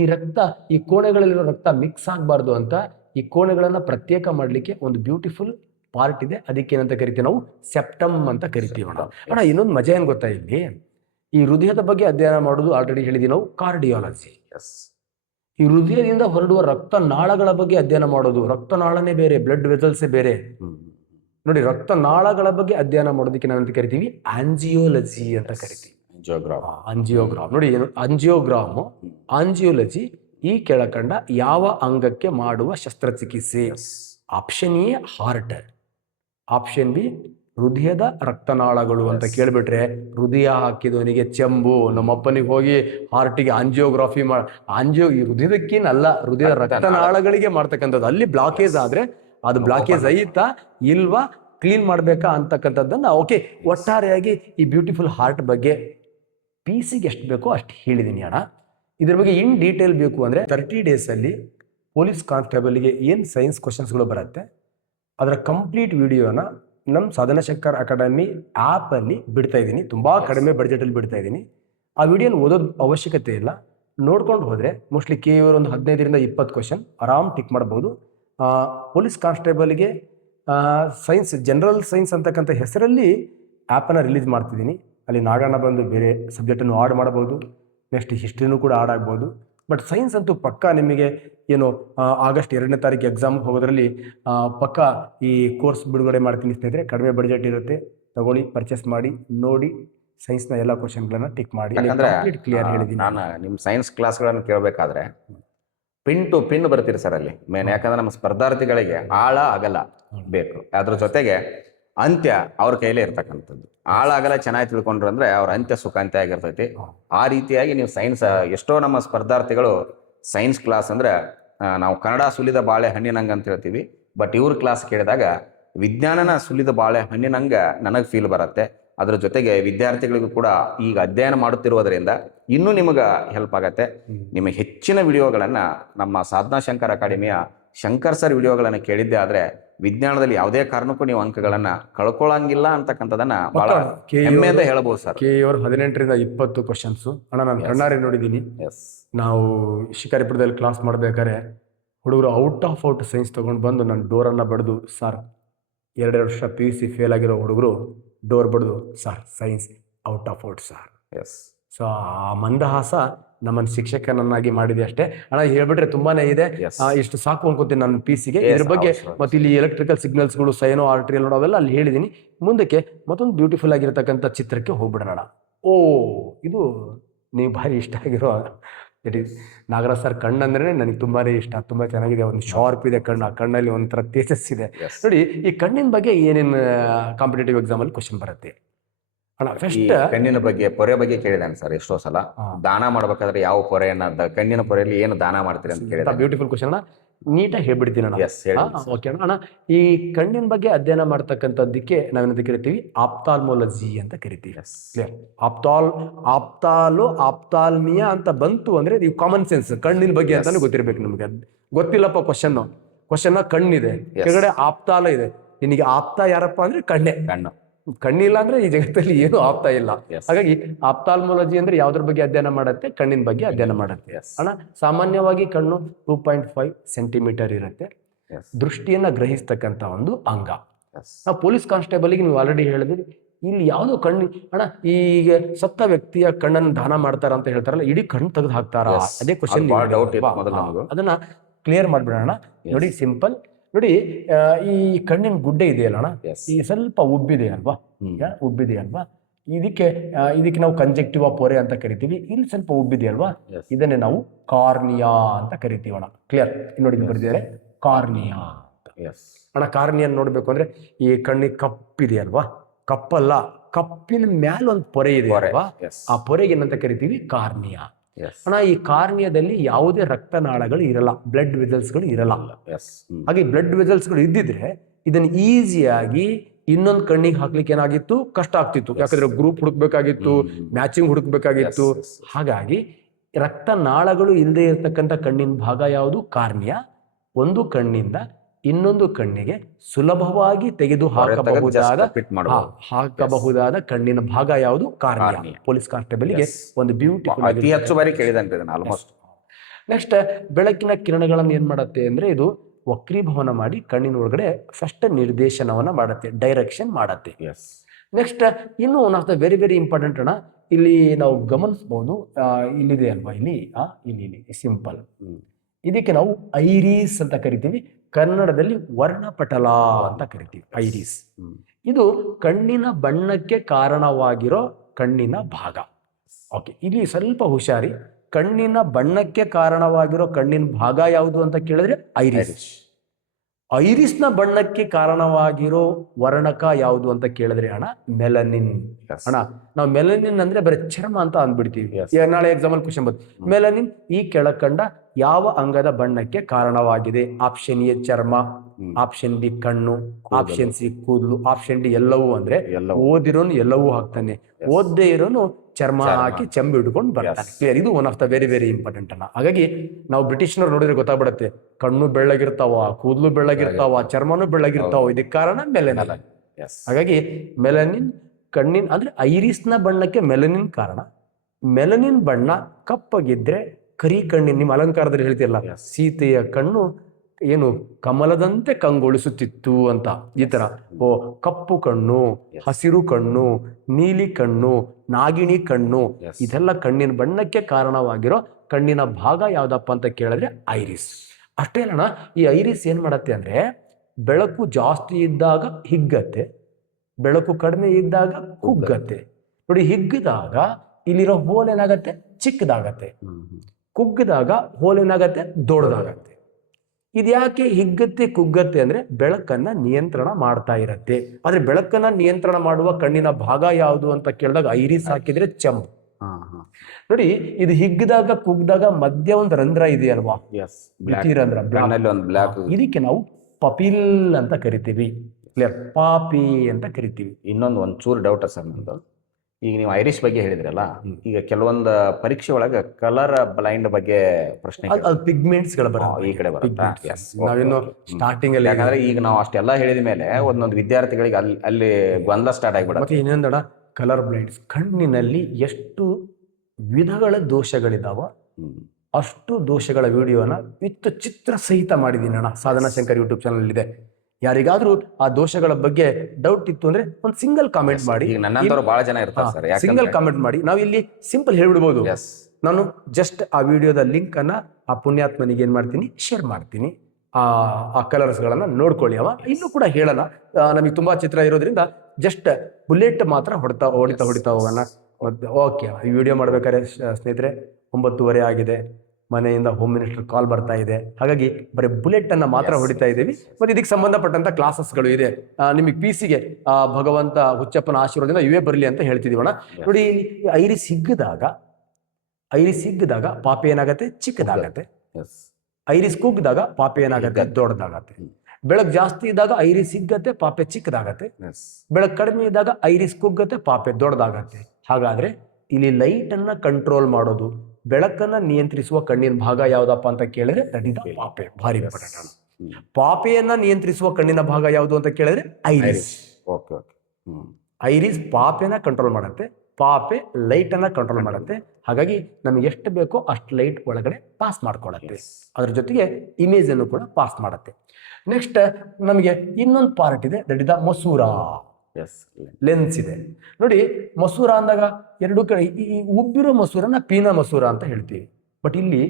ಈ ರಕ್ತ, ಈ ಕೋಣೆಗಳಲ್ಲಿರೋ ರಕ್ತ ಮಿಕ್ಸ್ ಆಗ್ಬಾರ್ದು ಅಂತ ಈ ಕೋಣೆಗಳನ್ನ ಪ್ರತ್ಯೇಕ ಮಾಡ್ಲಿಕ್ಕೆ ಒಂದು ಬ್ಯೂಟಿಫುಲ್ ಪಾರ್ಟ್ ಇದೆ, ಅದಕ್ಕೆ ಏನಂತ ಕರಿತೀವಿ ನಾವು ಸೆಪ್ಟಮ್ ಅಂತ ಕರಿತೀವಿ ಅಣ್ಣ. ಇನ್ನೊಂದು ಮಜಾ ಏನ್ ಗೊತ್ತಾ ಇಲ್ಲಿ, ಈ ಹೃದಯದ ಬಗ್ಗೆ ಅಧ್ಯಯನ ಮಾಡೋದು ಆಲ್ರೆಡಿ ಹೇಳಿದೀವಿ ನಾವು ಕಾರ್ಡಿಯಾಲಜಿ. ಈ ಹೃದಯದಿಂದ ಹೊರಡುವ ರಕ್ತನಾಳಗಳ ಬಗ್ಗೆ ಅಧ್ಯಯನ ಮಾಡೋದು, ರಕ್ತನಾಳನೇ ಬೇರೆ, ಬ್ಲಡ್ ವೆಸಲ್ಸೇ ಬೇರೆ. ನೋಡಿ, ರಕ್ತನಾಳಗಳ ಬಗ್ಗೆ ಅಧ್ಯಯನ ಮಾಡೋದಕ್ಕೆ ನಾವಂತ ಕರಿತೀವಿ ಆಂಜಿಯೋಲಜಿ ಅಂತ ಕರಿತೀವಿ. ಆಂಜಿಯೋಗ್ರಾಮ್. ನೋಡಿ ಏನು ಆಂಜಿಯೋಗ್ರಾಮ್, ಆಂಜಿಯೋಲಜಿ ಈ ಕೆಳಕಂಡ ಯಾವ ಅಂಗಕ್ಕೆ ಮಾಡುವ ಶಸ್ತ್ರಚಿಕಿತ್ಸೆ? Option A heart, option B ಹೃದಯದ ರಕ್ತನಾಳಗಳು ಅಂತ ಕೇಳ್ಬಿಟ್ರೆ ಹೃದಯ ಹಾಕಿದವನಿಗೆ ಚೆಂಬು. ನಮ್ಮಪ್ಪನಿಗೆ ಹೋಗಿ ಹಾರ್ಟಿಗೆ ಆಂಜಿಯೋಗ್ರಾಫಿ ಈ ಹೃದಯದಕ್ಕೇನಲ್ಲ, ಹೃದಯದ ರಕ್ತನಾಳಗಳಿಗೆ ಮಾಡ್ತಕ್ಕಂಥದ್ದು. ಅಲ್ಲಿ ಬ್ಲಾಕೇಜ್ ಆದ್ರೆ ಅದು ಬ್ಲಾಕೇಜ್ ಐತಾ ಇಲ್ವಾ, ಕ್ಲೀನ್ ಮಾಡ್ಬೇಕಾ ಅಂತಕ್ಕಂಥದ್ದನ್ನ ಓಕೆ. ಒಟ್ಟಾರೆಯಾಗಿ ಈ ಬ್ಯೂಟಿಫುಲ್ ಹಾರ್ಟ್ ಬಗ್ಗೆ ಪೀಸಿಗೆ ಎಷ್ಟು ಬೇಕೋ ಅಷ್ಟು ಹೇಳಿದೀನಿ ಅಣ್ಣ. ಇದ್ರ ಬಗ್ಗೆ ಇನ್ ಡೀಟೇಲ್ ಬೇಕು ಅಂದರೆ 30 ಡೇಸಲ್ಲಿ ಪೊಲೀಸ್ ಕಾನ್ಸ್ಟೇಬಲ್ಗೆ ಏನು ಸೈನ್ಸ್ ಕ್ವಶನ್ಸ್ಗಳು ಬರುತ್ತೆ ಅದರ ಕಂಪ್ಲೀಟ್ ವಿಡಿಯೋನ ನಮ್ಮ ಸಾಧನಾ ಶಂಕರ್ ಅಕಾಡೆಮಿ ಆ್ಯಪಲ್ಲಿ ಬಿಡ್ತಾ ಇದ್ದೀನಿ. ತುಂಬ ಕಡಿಮೆ ಬಡ್ಜೆಟಲ್ಲಿ ಬಿಡ್ತಾ ಇದ್ದೀನಿ. ಆ ವಿಡಿಯೋನ ಓದೋದು ಅವಶ್ಯಕತೆ ಇಲ್ಲ, ನೋಡ್ಕೊಂಡು ಹೋದರೆ ಮೋಸ್ಟ್ಲಿ ಕೇವಲ ಒಂದು 15ರಿಂದ 20 ಕ್ವಶನ್ ಆರಾಮ್ ಟಿಕ್ ಮಾಡ್ಬೋದು. ಪೊಲೀಸ್ ಕಾನ್ಸ್ಟೇಬಲ್ಗೆ ಸೈನ್ಸ್, ಜನರಲ್ ಸೈನ್ಸ್ ಅಂತಕ್ಕಂಥ ಹೆಸರಲ್ಲಿ ಆ್ಯಪನ್ನು ರಿಲೀಸ್ ಮಾಡ್ತಿದ್ದೀನಿ. ಅಲ್ಲಿ ನಾಗಣ್ಣ ಬಂದು ಬೇರೆ ಸಬ್ಜೆಕ್ಟನ್ನು ಆಡ್ ಮಾಡ್ಬೋದು, ನೆಕ್ಸ್ಟ್ ಹಿಸ್ಟ್ರಿನೂ ಕೂಡ ಆಡ್ ಆಗ್ಬೋದು. ಬಟ್ ಸೈನ್ಸ್ ಅಂತೂ ಪಕ್ಕ ನಿಮಗೆ ಏನು ಆಗಸ್ಟ್ 2ನೇ ತಾರೀಕು ಎಕ್ಸಾಮ್ಗೆ ಹೋಗೋದ್ರಲ್ಲಿ ಪಕ್ಕ ಈ ಕೋರ್ಸ್ ಬಿಡುಗಡೆ ಮಾಡ್ತೀನಿ ಸ್ನೇಹಿತರೆ. ಕಡಿಮೆ ಬಡ್ಜೆಟ್ ಇರುತ್ತೆ, ತಗೊಳ್ಳಿ, ಪರ್ಚೇಸ್ ಮಾಡಿ, ನೋಡಿ ಸೈನ್ಸ್ನ ಎಲ್ಲ ಕ್ವಶನ್ಗಳನ್ನ ಟಿಕ್ ಮಾಡಿ. ಕ್ಲಿಯರ್ ಹೇಳಿದ್ದೀನಿ. ನಾನು ನಿಮ್ಮ ಸೈನ್ಸ್ ಕ್ಲಾಸ್ಗಳನ್ನು ಕೇಳಬೇಕಾದ್ರೆ ಪಿನ್ ಟು ಪಿನ್ ಬರ್ತೀರಿ ಸರ್ ಅಲ್ಲಿ ಮೇನ್. ಯಾಕಂದ್ರೆ ನಮ್ಮ ಸ್ಪರ್ಧಾರ್ಥಿಗಳಿಗೆ ಆಳ ಅಗಲ ಬೇಕು, ಅದ್ರ ಜೊತೆಗೆ ಅಂತ್ಯ ಅವ್ರ ಕೈಲೇ ಇರ್ತಕ್ಕಂಥದ್ದು. ಆಳ ಅಗಲ ಚೆನ್ನಾಗಿ ತಿಳ್ಕೊಂಡ್ರು ಅಂದ್ರೆ ಅವ್ರ ಅಂತ್ಯ ಸುಖಾಂತ್ಯ ಆಗಿರ್ತೈತಿ. ಆ ರೀತಿಯಾಗಿ ನೀವು ಸೈನ್ಸ್, ಎಷ್ಟೋ ನಮ್ಮ ಸ್ಪರ್ಧಾರ್ಥಿಗಳು ಸೈನ್ಸ್ ಕ್ಲಾಸ್ ಅಂದ್ರೆ ನಾವು ಕನ್ನಡ ಸುಲಿದ ಬಾಳೆ ಹಣ್ಣಿನಂಗ ಅಂತ ಹೇಳ್ತೀವಿ, ಬಟ್ ಇವ್ರ ಕ್ಲಾಸ್ ಕೇಳಿದಾಗ ವಿಜ್ಞಾನನ ಸುಲಿದ ಬಾಳೆ ಹಣ್ಣಿನಂಗ ನನಗೆ ಫೀಲ್ ಬರುತ್ತೆ. ಅದ್ರ ಜೊತೆಗೆ ವಿದ್ಯಾರ್ಥಿಗಳಿಗೂ ಕೂಡ ಈಗ ಅಧ್ಯಯನ ಮಾಡುತ್ತಿರುವುದರಿಂದ ಇನ್ನೂ ನಿಮಗೆ ಹೆಲ್ಪ್ ಆಗತ್ತೆ. ನಿಮಗೆ ಹೆಚ್ಚಿನ ವಿಡಿಯೋಗಳನ್ನು ನಮ್ಮ ಸಾಧನಾ ಶಂಕರ್ ಅಕಾಡೆಮಿಯ ಶಂಕರ್ ಸರ್ ವಿಡಿಯೋಗಳನ್ನು ಕೇಳಿದ್ದೆ ಆದರೆ ವಿಜ್ಞಾನದಲ್ಲಿ ಯಾವುದೇ ಕಾರಣಕ್ಕೂ ನೀವು ಅಂಕಗಳನ್ನು ಕಳ್ಕೊಳ್ಳಂಗಿಲ್ಲ ಅಂತಕ್ಕಂಥದನ್ನ ಬಹಳ ಹೆಮ್ಮೆಯಿಂದ ಹೇಳ್ಬೋದು ಸರ್. ಕೇವಲ 18ರಿಂದ 20 ಕ್ವಶನ್ಸು ಅಣ್ಣ ನಾನು ಕಣ್ಣಾರೆ ನೋಡಿದ್ದೀನಿ. ನಾವು ಶಿಕಾರಿಪುರದಲ್ಲಿ ಕ್ಲಾಸ್ ಮಾಡ್ಬೇಕಾದ್ರೆ ಹುಡುಗರು ಔಟ್ ಸೈನ್ಸ್ ತೊಗೊಂಡು ಬಂದು ನನ್ನ ಡೋರನ್ನು ಬಡ್ದು, ಸರ್ 2 ವರ್ಷ PUC ಫೇಲ್ ಆಗಿರೋ ಹುಡುಗರು ಡೋರ್ ಬಡ್ದು, sir science out sir. So ಆ ಮಂದಹಾಸ ನಮ್ಮನ್ನು ಶಿಕ್ಷಕನನ್ನಾಗಿ ಮಾಡಿದೆ ಅಷ್ಟೇ ಅಣ್ಣ. ಹೇಳ್ಬಿಟ್ರೆ ತುಂಬಾನೇ ಇದೆ, ಇಷ್ಟು ಸಾಕು ಅನ್ಕೋತೀನಿ ನನ್ನ PCಗೆ. ಇದ್ರ ಬಗ್ಗೆ ಮತ್ತೆ ಇಲ್ಲಿ ಎಲೆಕ್ಟ್ರಿಕಲ್ ಸಿಗ್ನಲ್ಸ್ಗಳು, ಸೈನೋ ಆರ್ಟ್ರಿಯಲ್ ನೋಡೋವೆಲ್ಲ ಅಲ್ಲಿ ಹೇಳಿದ್ದೀನಿ. ಮುಂದಕ್ಕೆ ಮತ್ತೊಂದು ಬ್ಯೂಟಿಫುಲ್ ಆಗಿರತಕ್ಕಂಥ ಚಿತ್ರಕ್ಕೆ ಹೋಗ್ಬಿಡೋಣ. ಓ, ಇದು ನೀವು ಭಾರಿ ಇಷ್ಟ ಆಗಿರೋ ನಾಗರಾಜ್ ಸರ್ ಕಣ್ಣಂದ್ರೆ ನನಗೆ ತುಂಬಾನೇ ಇಷ್ಟ. ತುಂಬಾ ಚೆನ್ನಾಗಿದೆ, ಒಂದು ಶಾರ್ಪ್ ಇದೆ ಕಣ್ಣು, ಆ ಕಣ್ಣಲ್ಲಿ ಒಂಥರ ತೇಜಸ್ಸಿದೆ. ನೋಡಿ, ಈ ಕಣ್ಣಿನ ಬಗ್ಗೆ ಏನೇನು ಕಾಂಪಿಟೇಟಿವ್ ಎಕ್ಸಾಮ್ ಅಲ್ಲಿ ಕ್ವಶನ್ ಬರುತ್ತೆ ಅಣ್ಣ? ಫಸ್ಟ್ ಕಣ್ಣಿನ ಬಗ್ಗೆ, ಪೊರೆ ಬಗ್ಗೆ ಕೇಳಿದಾನೆ ಸರ್ ಎಷ್ಟೋ ಸಲ. ದಾನ ಮಾಡ್ಬೇಕಾದ್ರೆ ಯಾವ ಪೊರೆಯನ್ನ, ಕಣ್ಣಿನ ಪೊರೆಯಲ್ಲಿ ಏನು ದಾನ ಮಾಡ್ತೀರಿ ಅಂತ ಕೇಳಿದ. ಬ್ಯೂಟಿಫುಲ್ ಕ್ವಶನ್ ಅಣ್ಣ, ನೀಟಾಗಿ ಹೇಳ್ಬಿಡ್ತೀನಿ ಅಣ್ಣ. ಓಕೆ ಅಣ್ಣ. ಈ ಕಣ್ಣಿನ ಬಗ್ಗೆ ಅಧ್ಯಯನ ಮಾಡ್ತಕ್ಕಂಥದ್ದಕ್ಕೆ ನಾವೇನಂತ ಕರಿತೀವಿ? ಆಪ್ತಾಲ್ಮೋಲಜಿ ಅಂತ ಕರಿತೀವಿ. ಕ್ಲಿಯರ್? ಆಪ್ತಾಲ್ಮಿಯಾ ಅಂತ ಬಂತು ಅಂದ್ರೆ ನೀವು ಕಾಮನ್ ಸೆನ್ಸ್ ಕಣ್ಣಿನ ಬಗ್ಗೆ ಅಂತಾನೆ ಗೊತ್ತಿರ್ಬೇಕು ನಿಮ್ಗೆ. ಗೊತ್ತಿಲ್ಲಪ್ಪ ಕ್ವಶನ್ ಕಣ್ಣಿದೆ, ಕೆಳಗಡೆ ಆಪ್ತಾಲ ಇದೆ. ನಿನಗೆ ಆಪ್ತ ಯಾರಪ್ಪ ಅಂದ್ರೆ ಕಣ್ಣು. ಕಣ್ಣಿಲ್ಲ ಅಂದ್ರೆ ಈ ಜಗತ್ತಲ್ಲಿ ಏನು ಆಪ್ತಾ ಇಲ್ಲ. ಹಾಗಾಗಿ ಆಪ್ತಾಲ್ಮೋಲಜಿ ಅಂದ್ರೆ ಯಾವ್ದ್ರ ಬಗ್ಗೆ ಅಧ್ಯಯನ ಮಾಡುತ್ತೆ? ಕಣ್ಣಿನ ಬಗ್ಗೆ ಅಧ್ಯಯನ ಮಾಡುತ್ತೆ ಅಣ್ಣ. ಸಾಮಾನ್ಯವಾಗಿ ಕಣ್ಣು 2.5 ಸೆಂಟಿಮೀಟರ್ ಇರುತ್ತೆ. ದೃಷ್ಟಿಯನ್ನ ಗ್ರಹಿಸ್ತಕ್ಕಂಥ ಒಂದು ಅಂಗ. ನಾವು ಪೊಲೀಸ್ ಕಾನ್ಸ್ಟೇಬಲ್ಗೆ ನೀವು ಆಲ್ರೆಡಿ ಹೇಳಿದ್ರಿ, ಇಲ್ಲಿ ಯಾವುದೋ ಕಣ್ಣು ಅಣ್ಣ, ಈಗ ಸತ್ತ ವ್ಯಕ್ತಿಯ ಕಣ್ಣನ್ನು ದಾನ ಮಾಡ್ತಾರ ಅಂತ ಹೇಳ್ತಾರಲ್ಲ, ಇಡೀ ಕಣ್ಣು ತೆಗೆದು ಹಾಕ್ತಾರ? ಅದೇ ಕ್ವಶನ್, ಅದನ್ನ ಕ್ಲಿಯರ್ ಮಾಡ್ಬಿಡೋಣ. ನೋಡಿ, ಸಿಂಪಲ್ ನೋಡಿ, ಈ ಕಣ್ಣಿನ ಗುಡ್ಡೆ ಇದೆಯಲ್ಲ ಅಣ್ಣ, ಈ ಸ್ವಲ್ಪ ಉಬ್ಬಿದೆ ಅಲ್ವಾ, ಇದಕ್ಕೆ ನಾವು ಕಂಜೆಕ್ಟಿವ್ ಪೊರೆ ಅಂತ ಕರಿತೀವಿ. ಇಲ್ಲಿ ಸ್ವಲ್ಪ ಉಬ್ಬಿದೆ ಅಲ್ವಾ, ಇದನ್ನೇ ನಾವು ಕಾರ್ನಿಯಾ ಅಂತ ಕರಿತೀವಿ ಅಣ್ಣ. ಕ್ಲಿಯರ್? ನೋಡಿ ಬರ್ದಿದ್ದಾರೆ ಕಾರ್ನಿಯಾ ಅಣ್ಣ. ಕಾರ್ನಿಯಾ ನೋಡ್ಬೇಕು ಅಂದ್ರೆ ಈ ಕಣ್ಣಿಗೆ ಕಪ್ಪಿದೆ ಅಲ್ವಾ, ಕಪ್ಪಲ್ಲ, ಕಪ್ಪಿನ ಮ್ಯಾಲ ಒಂದು ಪೊರೆ ಇದೆ ಅಲ್ವಾ, ಆ ಪೊರೆಗೆ ಏನಂತ ಕರಿತೀವಿ? ಕಾರ್ನಿಯಾ ಅಣ್ಣ. ಈ ಕಾರ್ನಿಯಾದಲ್ಲಿ ಯಾವುದೇ ರಕ್ತನಾಳಗಳು ಇರಲ್ಲ, ಬ್ಲಡ್ ವೆಸಲ್ಸ್ಗಳು ಇರಲ್ಲ. ಹಾಗೆ ಬ್ಲಡ್ ವೆಸಲ್ಸ್ಗಳು ಇದ್ದಿದ್ರೆ ಇದನ್ನ ಈಸಿಯಾಗಿ ಇನ್ನೊಂದು ಕಣ್ಣಿಗೆ ಹಾಕ್ಲಿಕ್ಕೆ ಏನಾಗಿತ್ತು? ಕಷ್ಟ ಆಗ್ತಿತ್ತು. ಯಾಕಂದ್ರೆ ಗ್ರೂಪ್ ಹುಡುಕ್ಬೇಕಾಗಿತ್ತು, ಮ್ಯಾಚಿಂಗ್ ಹುಡುಕ್ಬೇಕಾಗಿತ್ತು. ಹಾಗಾಗಿ ರಕ್ತನಾಳಗಳು ಇಲ್ಲದೆ ಇರತಕ್ಕಂಥ ಕಣ್ಣಿನ ಭಾಗ ಯಾವುದು? ಕಾರ್ನಿಯಾ. ಒಂದು ಕಣ್ಣಿಂದ ಇನ್ನೊಂದು ಕಣ್ಣಿಗೆ ಸುಲಭವಾಗಿ ತೆಗೆದು ಹಾಕಬಹುದಾದ ಕಣ್ಣಿನ ಭಾಗ ಯಾವುದು? ಕಾರ್ನಿಯಾ. ಪೊಲೀಸ್ ಕಾನ್ಸ್ಟೇಬಲ್ಗೆ ಒಂದು ಬ್ಯೂಟಿಫುಲ್, ಅತಿ ಹೆಚ್ಚು ಬಾರಿ ಕೇಳಿದಂತೆ ಆಲ್ಮೋಸ್ಟ್. ನೆಕ್ಸ್ಟ್, ಬೆಳಕಿನ ಕಿರಣಗಳನ್ನು ಏನ್ ಮಾಡುತ್ತೆ ಅಂದ್ರೆ ಇದು ವಕ್ರೀಭವನ ಮಾಡಿ ಕಣ್ಣಿನ ಒಳಗಡೆ ಫಸ್ಟ್ ನಿರ್ದೇಶನವನ್ನ ಮಾಡುತ್ತೆ, ಡೈರೆಕ್ಷನ್ ಮಾಡುತ್ತೆ. ಎಸ್ ನೆಕ್ಸ್ಟ್ ಇನ್ನು one of the very very important ಅಣ್ಣ, ಇಲ್ಲಿ ನಾವು ಗಮನಿಸ್ಬೋದು, ಇಲ್ಲಿದೆ ಅಲ್ವಾ, ಇಲ್ಲಿ ಸಿಂಪಲ್, ಇದಕ್ಕೆ ನಾವು ಐರಿಸ್ ಅಂತ ಕರಿತೀವಿ, ಕನ್ನಡದಲ್ಲಿ ವರ್ಣಪಟಲ ಅಂತ ಕರಿತೀವಿ. ಐರಿಸ್ ಇದು ಕಣ್ಣಿನ ಬಣ್ಣಕ್ಕೆ ಕಾರಣವಾಗಿರೋ ಕಣ್ಣಿನ ಭಾಗ. ಓಕೆ, ಇಲ್ಲಿ ಸ್ವಲ್ಪ ಹುಷಾರಿ, ಕಣ್ಣಿನ ಬಣ್ಣಕ್ಕೆ ಕಾರಣವಾಗಿರೋ ಕಣ್ಣಿನ ಭಾಗ ಯಾವುದು ಅಂತ ಕೇಳಿದ್ರೆ ಐರಿಸ್. ಐರಿಸ್ನ ಬಣ್ಣಕ್ಕೆ ಕಾರಣವಾಗಿರೋ ವರ್ಣಕ ಯಾವುದು ಅಂತ ಕೇಳಿದ್ರೆ ಅಣ್ಣ ಮೆಲನಿನ್. ಅಣ್ಣ ನಾವು ಮೆಲನಿನ್ ಅಂದ್ರೆ ಬರೀ ಚರ್ಮ ಅಂತ ಅಂದ್ಬಿಡ್ತೀವಿ. ನಾಳೆ ಎಕ್ಸಾಂಪಲ್ ಕ್ವಶನ್ ಬಂತು, ಮೆಲನಿನ್ ಈ ಕೆಳಕಂಡ ಯಾವ ಅಂಗದ ಬಣ್ಣಕ್ಕೆ ಕಾರಣವಾಗಿದೆ? ಆಪ್ಷನ್ ಎ ಚರ್ಮ, ಆಪ್ಷನ್ ಬಿ ಕಣ್ಣು, ಆಪ್ಷನ್ ಸಿ ಕೂದಲು, ಆಪ್ಷನ್ ಡಿ ಎಲ್ಲವೂ. ಅಂದ್ರೆ ಓದಿರೋನು ಎಲ್ಲವೂ ಹಾಕ್ತಾನೆ, ಓದ್ದೇ ಇರೋನು ಚರ್ಮ ಹಾಕಿ ಚೆಂಬು ಹಿಡ್ಕೊಂಡು ಬರ್ತಾನೆ. ಕ್ಲಿಯರ್? ಇದು one of the very very important ಅನ್ನ. ಹಾಗಾಗಿ ನಾವು ಬ್ರಿಟಿಷ್ನವ್ರು ನೋಡಿದ್ರೆ ಗೊತ್ತಾಗ್ಬಿಡುತ್ತೆ, ಕಣ್ಣು ಬೆಳ್ಳಗಿರ್ತಾವ, ಕೂದಲು ಬೆಳ್ಳಗಿರ್ತಾವ, ಚರ್ಮನು ಬೆಳ್ಳಗಿರ್ತಾವ, ಇದಕ್ಕೆ ಕಾರಣ ಮೆಲನಿನ್. ಹಾಗಾಗಿ ಮೆಲನಿನ್ ಕಣ್ಣಿನ ಅಂದ್ರೆ ಐರಿಸ್ನ ಬಣ್ಣಕ್ಕೆ ಮೆಲನಿನ್ ಕಾರಣ. ಮೆಲನಿನ್ ಬಣ್ಣ ಕಪ್ಪಗಿದ್ರೆ ಕರಿ ಕಣ್ಣಿನ, ನಿಮ್ಮ ಅಲಂಕಾರದಲ್ಲಿ ಹೇಳ್ತಿರಲ್ಲ, ಸೀತೆಯ ಕಣ್ಣು ಏನು ಕಮಲದಂತೆ ಕಂಗೊಳಿಸುತ್ತಿತ್ತು ಅಂತ, ಈ ತರ. ಓ, ಕಪ್ಪು ಕಣ್ಣು, ಹಸಿರು ಕಣ್ಣು, ನೀಲಿ ಕಣ್ಣು, ನಾಗಿಣಿ ಕಣ್ಣು, ಇದೆಲ್ಲ ಕಣ್ಣಿನ ಬಣ್ಣಕ್ಕೆ ಕಾರಣವಾಗಿರೋ ಕಣ್ಣಿನ ಭಾಗ ಯಾವ್ದಪ್ಪ ಅಂತ ಕೇಳಿದ್ರೆ ಐರಿಸ್. ಅಷ್ಟೇ ಅಲ್ಲ, ಈ ಐರಿಸ್ ಏನ್ ಮಾಡತ್ತೆ ಅಂದ್ರೆ ಬೆಳಕು ಜಾಸ್ತಿ ಇದ್ದಾಗ ಹಿಗ್ಗತ್ತೆ, ಬೆಳಕು ಕಡಿಮೆ ಇದ್ದಾಗ ಕುಗ್ಗತ್ತೆ. ನೋಡಿ, ಹಿಗ್ಗಿದಾಗ ಇಲ್ಲಿರೋ ಹೋಲ್ ಏನಾಗತ್ತೆ? ಚಿಕ್ಕದಾಗತ್ತೆ. ಕುಗ್ಗಿದಾಗ ಹೋಲ್ ಏನಾಗತ್ತೆ? ದೊಡ್ಡದಾಗತ್ತೆ. ಇದ್ಯಾಕೆ ಹಿಗ್ಗತ್ತೆ ಕುಗ್ಗತ್ತೆ ಅಂದ್ರೆ ಬೆಳಕನ್ನ ನಿಯಂತ್ರಣ ಮಾಡ್ತಾ ಇರತ್ತೆ. ಆದ್ರೆ ಬೆಳಕನ್ನ ನಿಯಂತ್ರಣ ಮಾಡುವ ಕಣ್ಣಿನ ಭಾಗ ಯಾವುದು ಅಂತ ಕೇಳಿದಾಗ ಐರಿಸ್ ಹಾಕಿದ್ರೆ ಚೆಂಬು. ನೋಡಿ, ಇದು ಹಿಗ್ಗಿದಾಗ ಕುಗ್ಗಿದಾಗ ಮಧ್ಯ ಒಂದು ರಂಧ್ರ ಇದೆಯಲ್ವಾ, ರಂಧ್ರ, ಇದಕ್ಕೆ ನಾವು ಪಪಿಲ್ ಅಂತ ಕರಿತೀವಿ. ಕ್ಲಿಯರ್? ಪಾಪಿ ಅಂತ ಕರಿತೀವಿ. ಇನ್ನೊಂದು ಒಂಚೂರು ಡೌಟ್ ಸರ್ ನಂದು. ಈಗ ನೀವು ಐರಿಸ್ ಬಗ್ಗೆ ಹೇಳಿದ್ರಲ್ಲ, ಈಗ ಕೆಲವೊಂದು ಪರೀಕ್ಷೆ ಒಳಗೆ ಕಲರ್ ಬ್ಲೈಂಡ್ ಬಗ್ಗೆ ಪ್ರಶ್ನೆ, ಪಿಗ್ಮೆಂಟ್ಸ್ ಗಳ ಈ ಕಡೆ ಬರುತ್ತೆ. ನಾವಿನ್ನು ಸ್ಟಾರ್ಟಿಂಗ್ ಅಲ್ಲಿ, ಯಾಕಂದ್ರೆ ಈಗ ನಾವು ಅಷ್ಟೆಲ್ಲ ಹೇಳಿದ ಮೇಲೆ ಒಂದೊಂದು ವಿದ್ಯಾರ್ಥಿಗಳಿಗೆ ಅಲ್ಲಿ ಗೊಂದಲ ಸ್ಟಾರ್ಟ್ ಆಗಿಬಿಡುತ್ತೆ. ಮತ್ತೆ ಇನ್ನೊಂದಡ ಕಲರ್ ಬ್ಲೈಂಡ್ಸ್, ಕಣ್ಣಿನಲ್ಲಿ ಎಷ್ಟು ವಿಧಗಳ ದೋಷಗಳಿದಾವ ಅಷ್ಟು ದೋಷಗಳ ವಿಡಿಯೋನ ವಿತ್ ಚಿತ್ರ ಸಹಿತ ಮಾಡಿದ್ದೀನಿ ಅಣ್ಣ, ಸಾಧನಾ ಶಂಕರ್ ಯೂಟ್ಯೂಬ್ ಚಾನಲ್ ಇದೆ. ಯಾರಿಗಾದ್ರೂ ಆ ದೋಷಗಳ ಬಗ್ಗೆ ಡೌಟ್ ಇತ್ತು ಅಂದ್ರೆ ಒಂದು ಸಿಂಗಲ್ ಕಾಮೆಂಟ್ ಮಾಡಿ. ನನ್ನಂತವ್ರು ಬಹಳ ಜನ ಇರ್ತಾರೆ ಸರ್, ಸಿಂಗಲ್ ಕಾಮೆಂಟ್ ಮಾಡಿ, ನಾವು ಇಲ್ಲಿ ಸಿಂಪಲ್ ಹೇಳ್ಬಿಡ್ಬೋದು. ನಾನು ಜಸ್ಟ್ ಆ ವಿಡಿಯೋದ ಲಿಂಕ್ ಅನ್ನ ಆ ಪುಣ್ಯಾತ್ಮನಿಗೆ ಏನ್ ಮಾಡ್ತೀನಿ, ಶೇರ್ ಮಾಡ್ತೀನಿ. ಆ ಕಲರ್ಸ್ ಗಳನ್ನ ನೋಡ್ಕೊಳ್ಳಿ. ಅವ ಇನ್ನೂ ಕೂಡ ಹೇಳಲ್ಲ, ನಮಗೆ ತುಂಬಾ ಚಿತ್ರ ಇರೋದ್ರಿಂದ ಜಸ್ಟ್ ಬುಲೆಟ್ ಮಾತ್ರ ಹೊಡಿತಾ ಹೋಗೋಣ. ಓಕೆ, ಈ ವಿಡಿಯೋ ಮಾಡ್ಬೇಕಾದ್ರೆ ಸ್ನೇಹಿತರೆ 9:30 ಆಗಿದೆ, ಮನೆಯಿಂದ ಹೋಮ್ ಮಿನಿಸ್ಟರ್ ಕಾಲ್ ಬರ್ತಾ ಇದೆ. ಹಾಗಾಗಿ ಬರೀ ಬುಲೆಟ್ ಅನ್ನ ಮಾತ್ರ ಹೊಡಿತಾ ಇದ್ದೀವಿ. ಮತ್ತೆ ಇದಕ್ಕೆ ಸಂಬಂಧಪಟ್ಟಂತ ಕ್ಲಾಸಸ್ಗಳು ಇದೆ. ನಿಮಗೆ PC-ಗೆ ಭಗವಂತ ಹುಚ್ಚಪ್ಪನ ಆಶೀರ್ವಾದದಿಂದ ಇವೇ ಬರಲಿ ಅಂತ ಹೇಳ್ತಿದೀವಣ್ಣ. ನೋಡಿ, ಐರಿಸ್ ಹಿಗ್ಗಿದಾಗ ಪಾಪೆ ಏನಾಗತ್ತೆ? ಚಿಕ್ಕದಾಗತ್ತೆ. ಐರಿಸ್ ಕುಗ್ಗಿದಾಗ ಪಾಪೆ ಏನಾಗತ್ತೆ? ದೊಡ್ಡದಾಗತ್ತೆ. ಬೆಳಕು ಜಾಸ್ತಿ ಇದ್ದಾಗ ಐರಿಸ್ ಹಿಗ್ಗತ್ತೆ, ಪಾಪೆ ಚಿಕ್ಕದಾಗತ್ತೆ. ಬೆಳಕು ಕಡಿಮೆ ಇದ್ದಾಗ ಐರಿಸ್ ಕುಗ್ಗತ್ತೆ, ಪಾಪೆ ದೊಡ್ಡದಾಗತ್ತೆ. ಹಾಗಾದ್ರೆ ಇಲ್ಲಿ ಲೈಟ್ ಅನ್ನ ಕಂಟ್ರೋಲ್ ಮಾಡೋದು, ಬೆಳಕನ್ನ ನಿಯಂತ್ರಿಸುವ ಕಣ್ಣಿನ ಭಾಗ ಯಾವ್ದಪ್ಪ ಅಂತ ಕೇಳಿದ್ರೆ ಪಾಪೆ. ಭಾರಿ ಇಂಪಾರ್ಟೆಂಟ್. ಪಾಪೆಯನ್ನ ನಿಯಂತ್ರಿಸುವ ಕಣ್ಣಿನ ಭಾಗ ಯಾವುದು ಅಂತ ಕೇಳಿದ್ರೆ ಐರಿಸ್. ಐರಿಸ್ ಪಾಪೆನ ಕಂಟ್ರೋಲ್ ಮಾಡುತ್ತೆ, ಪಾಪೆ ಲೈಟ್ ಅನ್ನ ಕಂಟ್ರೋಲ್ ಮಾಡುತ್ತೆ. ಹಾಗಾಗಿ ನಮಗೆ ಎಷ್ಟು ಬೇಕೋ ಅಷ್ಟು ಲೈಟ್ ಒಳಗಡೆ ಪಾಸ್ ಮಾಡ್ಕೊಳತ್ತೆ. ಅದ್ರ ಜೊತೆಗೆ ಇಮೇಜ್ ಅನ್ನು ಕೂಡ ಪಾಸ್ ಮಾಡುತ್ತೆ. ನೆಕ್ಸ್ಟ್ ನಮಗೆ ಇನ್ನೊಂದು ಪಾರ್ಟ್ ಇದೆ, ದಟ್ ಇಸ್ ದ ಮಸೂರ. ಲೆನ್ಸ್ ಇದೆ. ನೋಡಿ, ಮಸೂರ ಅಂದಾಗ ಎರಡೂ ಕಡೆ ಈ ಉಬ್ಬಿರೋ ಮಸೂರನ ಪೀನ ಮಸೂರ ಅಂತ ಹೇಳ್ತೀವಿ. ಬಟ್ ಇಲ್ಲಿ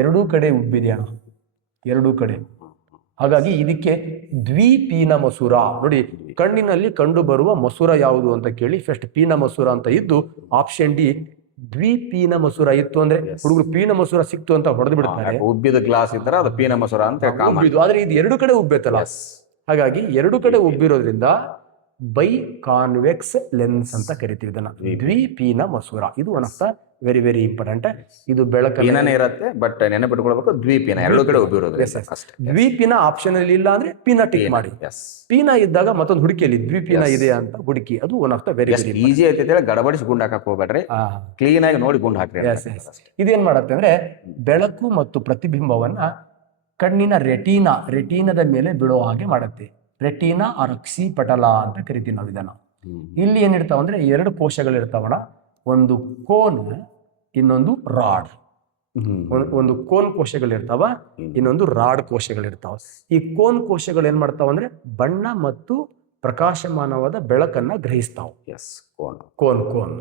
ಎರಡೂ ಕಡೆ ಉಬ್ಬಿದೆಯಾ? ಎರಡೂ ಕಡೆ. ಹಾಗಾಗಿ ಇದಕ್ಕೆ ದ್ವಿಪೀನ ಮಸೂರ. ನೋಡಿ, ಕಣ್ಣಿನಲ್ಲಿ ಕಂಡು ಬರುವ ಮಸೂರ ಯಾವುದು ಅಂತ ಕೇಳಿ ಫಸ್ಟ್ ಪೀನ ಮಸೂರ ಅಂತ ಇದ್ದು, ಆಪ್ಷನ್ ಡಿ ದ್ವಿಪೀನ ಮಸೂರ ಇತ್ತು ಅಂದ್ರೆ ಹುಡುಗರು ಪೀನ ಮಸೂರ ಸಿಕ್ತು ಅಂತ ಹೊಡೆದು ಬಿಡ್ತಾರೆ. ಉಬ್ಬಿದ ಗ್ಲಾಸ್ ಇದ್ರೆ ಅದು ಪೀನ ಮಸೂರ ಅಂತ. ಆದ್ರೆ ಇದು ಎರಡು ಕಡೆ ಉಬ್ಬೆತ್ತಲ್ಲ, ಹಾಗಾಗಿ ಎರಡು ಕಡೆ ಉಬ್ಬಿರೋದ್ರಿಂದ ಬೈ ಕಾನ್ವೆಕ್ಸ್ ಲೆನ್ಸ್ ಅಂತ ಕರಿತೀವಿ ಇದನ್ನ. ದ್ವಿಪೀನ ಮಸೂರ ಇದು one of the very very important. ಇದು ಬೆಳಕನೇ ಇರುತ್ತೆ, ಬಟ್ ನೆನಪಿಟ್ಕೊಳ್ಬೇಕು, ದ್ವಿಪೀನ ಎರಡು ಕಡೆ ಉಬ್ಬಿರೋದು. ದ್ವಿಪೀನ ಆಪ್ಷನ್ ಅಲ್ಲಿ ಇಲ್ಲ ಅಂದ್ರೆ ಪೀನ ಟಿಕ್ ಮಾಡಿ. ಪೀನ ಇದ್ದಾಗ ಮತ್ತೊಂದು ಹುಡುಕಿಯಲ್ಲಿ ದ್ವಿಪೀನ ಇದೆ ಅಂತ ಹುಡುಕಿ. ಅದು one of the very easy ಐತೆ. ಗಡಬಡಿಸಿ ಗುಂಡ್ ಹಾಕಕ್ ಹೋಗ್ಬೇಡ್ರಿ, ಕ್ಲೀನ್ ಆಗಿ ನೋಡಿ ಗುಂಡ್ ಹಾಕ್ರಿ. ಇದೇನ್ ಮಾಡತ್ತೆ ಅಂದ್ರೆ ಬೆಳಕು ಮತ್ತು ಪ್ರತಿಬಿಂಬವನ್ನ ಕಣ್ಣಿನ ರೆಟೀನದ ಮೇಲೆ ಬೀಳೋ ಹಾಗೆ ಮಾಡುತ್ತೆ. ರೆಟೀನಾ ಆರ್ ಅಕ್ಷಿಪಟಲ ಅಂತ ಕರಿತೀವಿ ನಾವು ಇದನ್ನ. ಇಲ್ಲಿ ಏನಿರ್ತಾವ ಅಂದ್ರೆ ಎರಡು ಕೋಶಗಳಿರ್ತಾವಣ, ಒಂದು ಕೋನ್, ಇನ್ನೊಂದು ರಾಡ್. ಒಂದು ಕೋನ್ ಕೋಶಗಳಿರ್ತಾವ, ಇನ್ನೊಂದು ರಾಡ್ ಕೋಶಗಳಿರ್ತಾವ. ಈ ಕೋನ್ ಕೋಶಗಳು ಏನ್ ಮಾಡ್ತಾವ ಅಂದ್ರೆ ಬಣ್ಣ ಮತ್ತು ಪ್ರಕಾಶಮಾನವಾದ ಬೆಳಕನ್ನ ಗ್ರಹಿಸ್ತಾವ. Yes, cone. ಕೋನ್ ಕೋನ್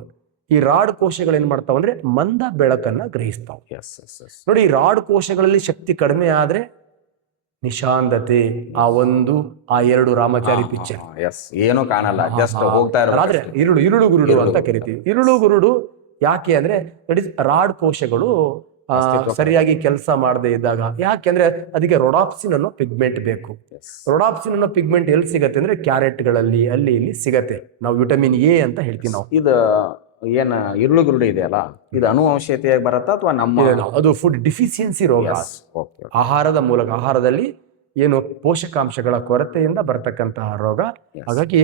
ಈ ರಾಡ್ ಕೋಶಗಳು ಏನ್ ಮಾಡ್ತಾವ ಅಂದ್ರೆ ಮಂದ ಬೆಳಕನ್ನ ಗ್ರಹಿಸ್ತಾವ. S S S. ನೋಡಿ, ಈ ರಾಡ್ ಕೋಶಗಳಲ್ಲಿ ಶಕ್ತಿ ಕಡಿಮೆ ಆದ್ರೆ ನಿಶಾಂತತೆ, ಆ ಎರಡು ರಾಮಚಾರಿ ಪಿಕ್ಚರ್, ಎಸ್, ಏನೂ ಕಾಣಲ್ಲ, ಜಸ್ಟ್ ಹೋಗ್ತಾ ಆದ್ರೆ ಇರುಳು ಗುರುಡು ಅಂತ ಕರಿತೀವಿ. ಇರುಳು ಗುರುಡು ಯಾಕೆ ಅಂದ್ರೆ ರಾಡ್ ಕೋಶಗಳು ಸರಿಯಾಗಿ ಕೆಲಸ ಮಾಡದೇ ಇದ್ದಾಗ. ಯಾಕೆಂದ್ರೆ ಅದಕ್ಕೆ ರೊಡಾಪ್ಸಿನ್ ಅನ್ನೋ ಪಿಗ್ಮೆಂಟ್ ಬೇಕು. ರೊಡಾಪ್ಸಿನ್ ಅನ್ನೋ ಪಿಗ್ಮೆಂಟ್ ಎಲ್ಲಿ ಸಿಗತ್ತೆ ಅಂದ್ರೆ ಕ್ಯಾರೆಟ್ಗಳಲ್ಲಿ ಅಲ್ಲಿ ಇಲ್ಲಿ ಸಿಗತ್ತೆ. ನಾವು ವಿಟಮಿನ್ ಎ ಅಂತ ಹೇಳ್ತೀವಿ ನಾವು. ಇದು ಏನ ಇರುಳು ಗುರುಡು ಇದೆಯಲ್ಲ, ಇದು ಅನುವಂಶೀಯತೆಯಾಗಿ ಬರುತ್ತಾ ಅಥವಾ ನಮ್ಮ ಅದು ಫುಡ್ ಡಿಫಿಷಿಯನ್ಸಿ ರೋಗ. ಆಹಾರದ ಮೂಲಕ, ಆಹಾರದಲ್ಲಿ ಏನು ಪೋಷಕಾಂಶಗಳ ಕೊರತೆಯಿಂದ ಬರತಕ್ಕಂತಹ ರೋಗ. ಹಾಗಾಗಿ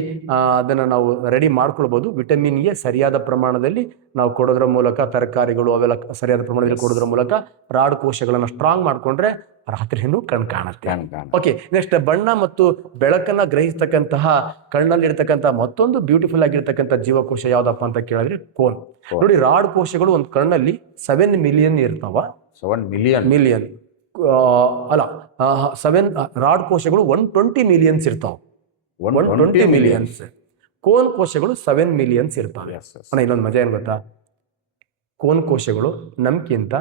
ಅದನ್ನ ನಾವು ರೆಡಿ ಮಾಡ್ಕೊಳ್ಬಹುದು. ವಿಟಮಿನ್ ಎ ಸರಿಯಾದ ಪ್ರಮಾಣದಲ್ಲಿ ನಾವು ಕೊಡೋದ್ರ ಮೂಲಕ, ತರಕಾರಿಗಳು ಅವೆಲ್ಲ ಸರಿಯಾದ ಪ್ರಮಾಣದಲ್ಲಿ ಕೊಡೋದ್ರ ಮೂಲಕ ರಾಡ್ ಕೋಶಗಳನ್ನ ಸ್ಟ್ರಾಂಗ್ ಮಾಡ್ಕೊಂಡ್ರೆ ರಾತ್ರಿನೂ ಕಣ್ ಕಾಣುತ್ತೆ. ಓಕೆ, ನೆಕ್ಸ್ಟ್ ಬಣ್ಣ ಮತ್ತು ಬೆಳಕನ್ನ ಗ್ರಹಿಸ್ತಕ್ಕಂತಹ ಕಣ್ಣಲ್ಲಿರ್ತಕ್ಕಂತಹ ಮತ್ತೊಂದು ಬ್ಯೂಟಿಫುಲ್ ಆಗಿರ್ತಕ್ಕಂಥ ಜೀವಕೋಶ ಯಾವ್ದಪ್ಪ ಅಂತ ಕೇಳಿದ್ರೆ ಕೋನ್. ನೋಡಿ, ರಾಡ್ ಕೋಶಗಳು ಒಂದು ಕಣ್ಣಲ್ಲಿ 7 ಮಿಲಿಯನ್ ಇರ್ತಾವ. 7 ಮಿಲಿಯನ್ ಅಲ್ಲ, 7 ರಾಡ್ ಕೋಶಗಳು 120 ಮಿಲಿಯನ್ಸ್ ಇರ್ತಾವ. 120 ಮಿಲಿಯನ್ಸ್. ಕೋನ್ ಕೋಶಗಳು 7 ಮಿಲಿಯನ್ಸ್ ಇರ್ತಾವೆ. ಇನ್ನೊಂದು ಮಜಾ ಏನ್ ಗೊತ್ತಾ, ಕೋನ್ ಕೋಶಗಳು ನಮ್ಗಿಂತ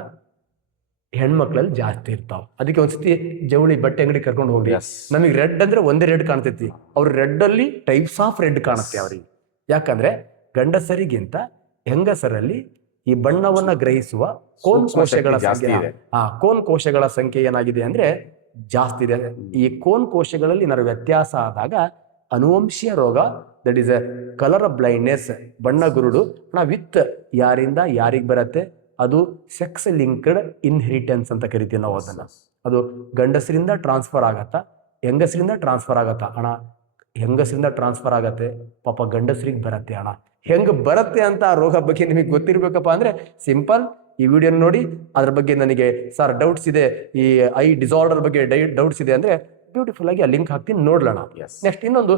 ಹೆಣ್ಮಕ್ಳಲ್ಲಿ ಜಾಸ್ತಿ ಇರ್ತಾವ. ಅದಕ್ಕೆ ಒಂದ್ಸತಿ ಜವಳಿ ಬಟ್ಟೆ ಅಂಗಡಿ ಕರ್ಕೊಂಡು ಹೋಗಿ, ನಮಗೆ ರೆಡ್ ಅಂದ್ರೆ ಒಂದೇ ರೆಡ್ ಕಾಣ್ತೈತಿ, ಅವ್ರ ರೆಡ್ ಅಲ್ಲಿ ಟೈಪ್ಸ್ ಆಫ್ ರೆಡ್ ಕಾಣುತ್ತೆ ಅವ್ರಿಗೆ. ಯಾಕಂದ್ರೆ ಗಂಡಸರಿಗಿಂತ ಹೆಂಗಸರಲ್ಲಿ ಈ ಬಣ್ಣವನ್ನ ಗ್ರಹಿಸುವ ಕೋನ್ ಕೋಶಗಳ ಸಂಖ್ಯೆ, ಕೋನ್ ಕೋಶಗಳ ಸಂಖ್ಯೆ ಏನಾಗಿದೆ ಅಂದ್ರೆ ಜಾಸ್ತಿ ಇದೆ. ಈ ಕೋನ್ ಕೋಶಗಳಲ್ಲಿ ಏನಾದ್ರು ವ್ಯತ್ಯಾಸ ಆದಾಗ ಅನುವಂಶೀಯ ರೋಗ, that is A colour blindness, ಬಣ್ಣ ಗುರುಡು ವಿತ್ ಯಾರಿಂದ ಯಾರಿಗೆ ಬರುತ್ತೆ, ಅದು ಸೆಕ್ಸ್ ಲಿಂಕ್ಡ್ ಇನ್ಹೆರಿಟೆನ್ಸ್ ಅಂತ ಕರಿತೀವಿ ನಾವು ಅದನ್ನ. ಅದು ಗಂಡಸರಿಂದ ಟ್ರಾನ್ಸ್ಫರ್ ಆಗತ್ತಾ, ಹೆಂಗಸರಿಂದ ಟ್ರಾನ್ಸ್ಫರ್ ಆಗತ್ತಾ? ಅಣ್ಣ, ಹೆಂಗಸರಿಂದ ಟ್ರಾನ್ಸ್ಫರ್ ಆಗತ್ತೆ, ಪಾಪ ಗಂಡಸರಿಗೆ ಬರತ್ತೆ. ಅಣ್ಣ, ಹೆಂಗ್ ಬರುತ್ತೆ ಅಂತ ಆ ರೋಗ ಬಗ್ಗೆ ನಿಮಗೆ ಗೊತ್ತಿರ್ಬೇಕಪ್ಪ ಅಂದ್ರೆ ಸಿಂಪಲ್, ಈ ವಿಡಿಯೋ ನೋಡಿ ಅದ್ರ ಬಗ್ಗೆ ನನಗೆ ಸರ್ ಡೌಟ್ಸ್ ಇದೆ, ಈ ಐ ಡಿಸಾರ್ಡರ್ ಬಗ್ಗೆ ಡೌಟ್ಸ್ ಇದೆ ಅಂದ್ರೆ ಬ್ಯೂಟಿಫುಲ್ ಆಗಿ ಆ ಲಿಂಕ್ ಹಾಕ್ತೀನಿ, ನೋಡ್ಲಣ. ನೆಕ್ಸ್ಟ್ ಇನ್ನೊಂದು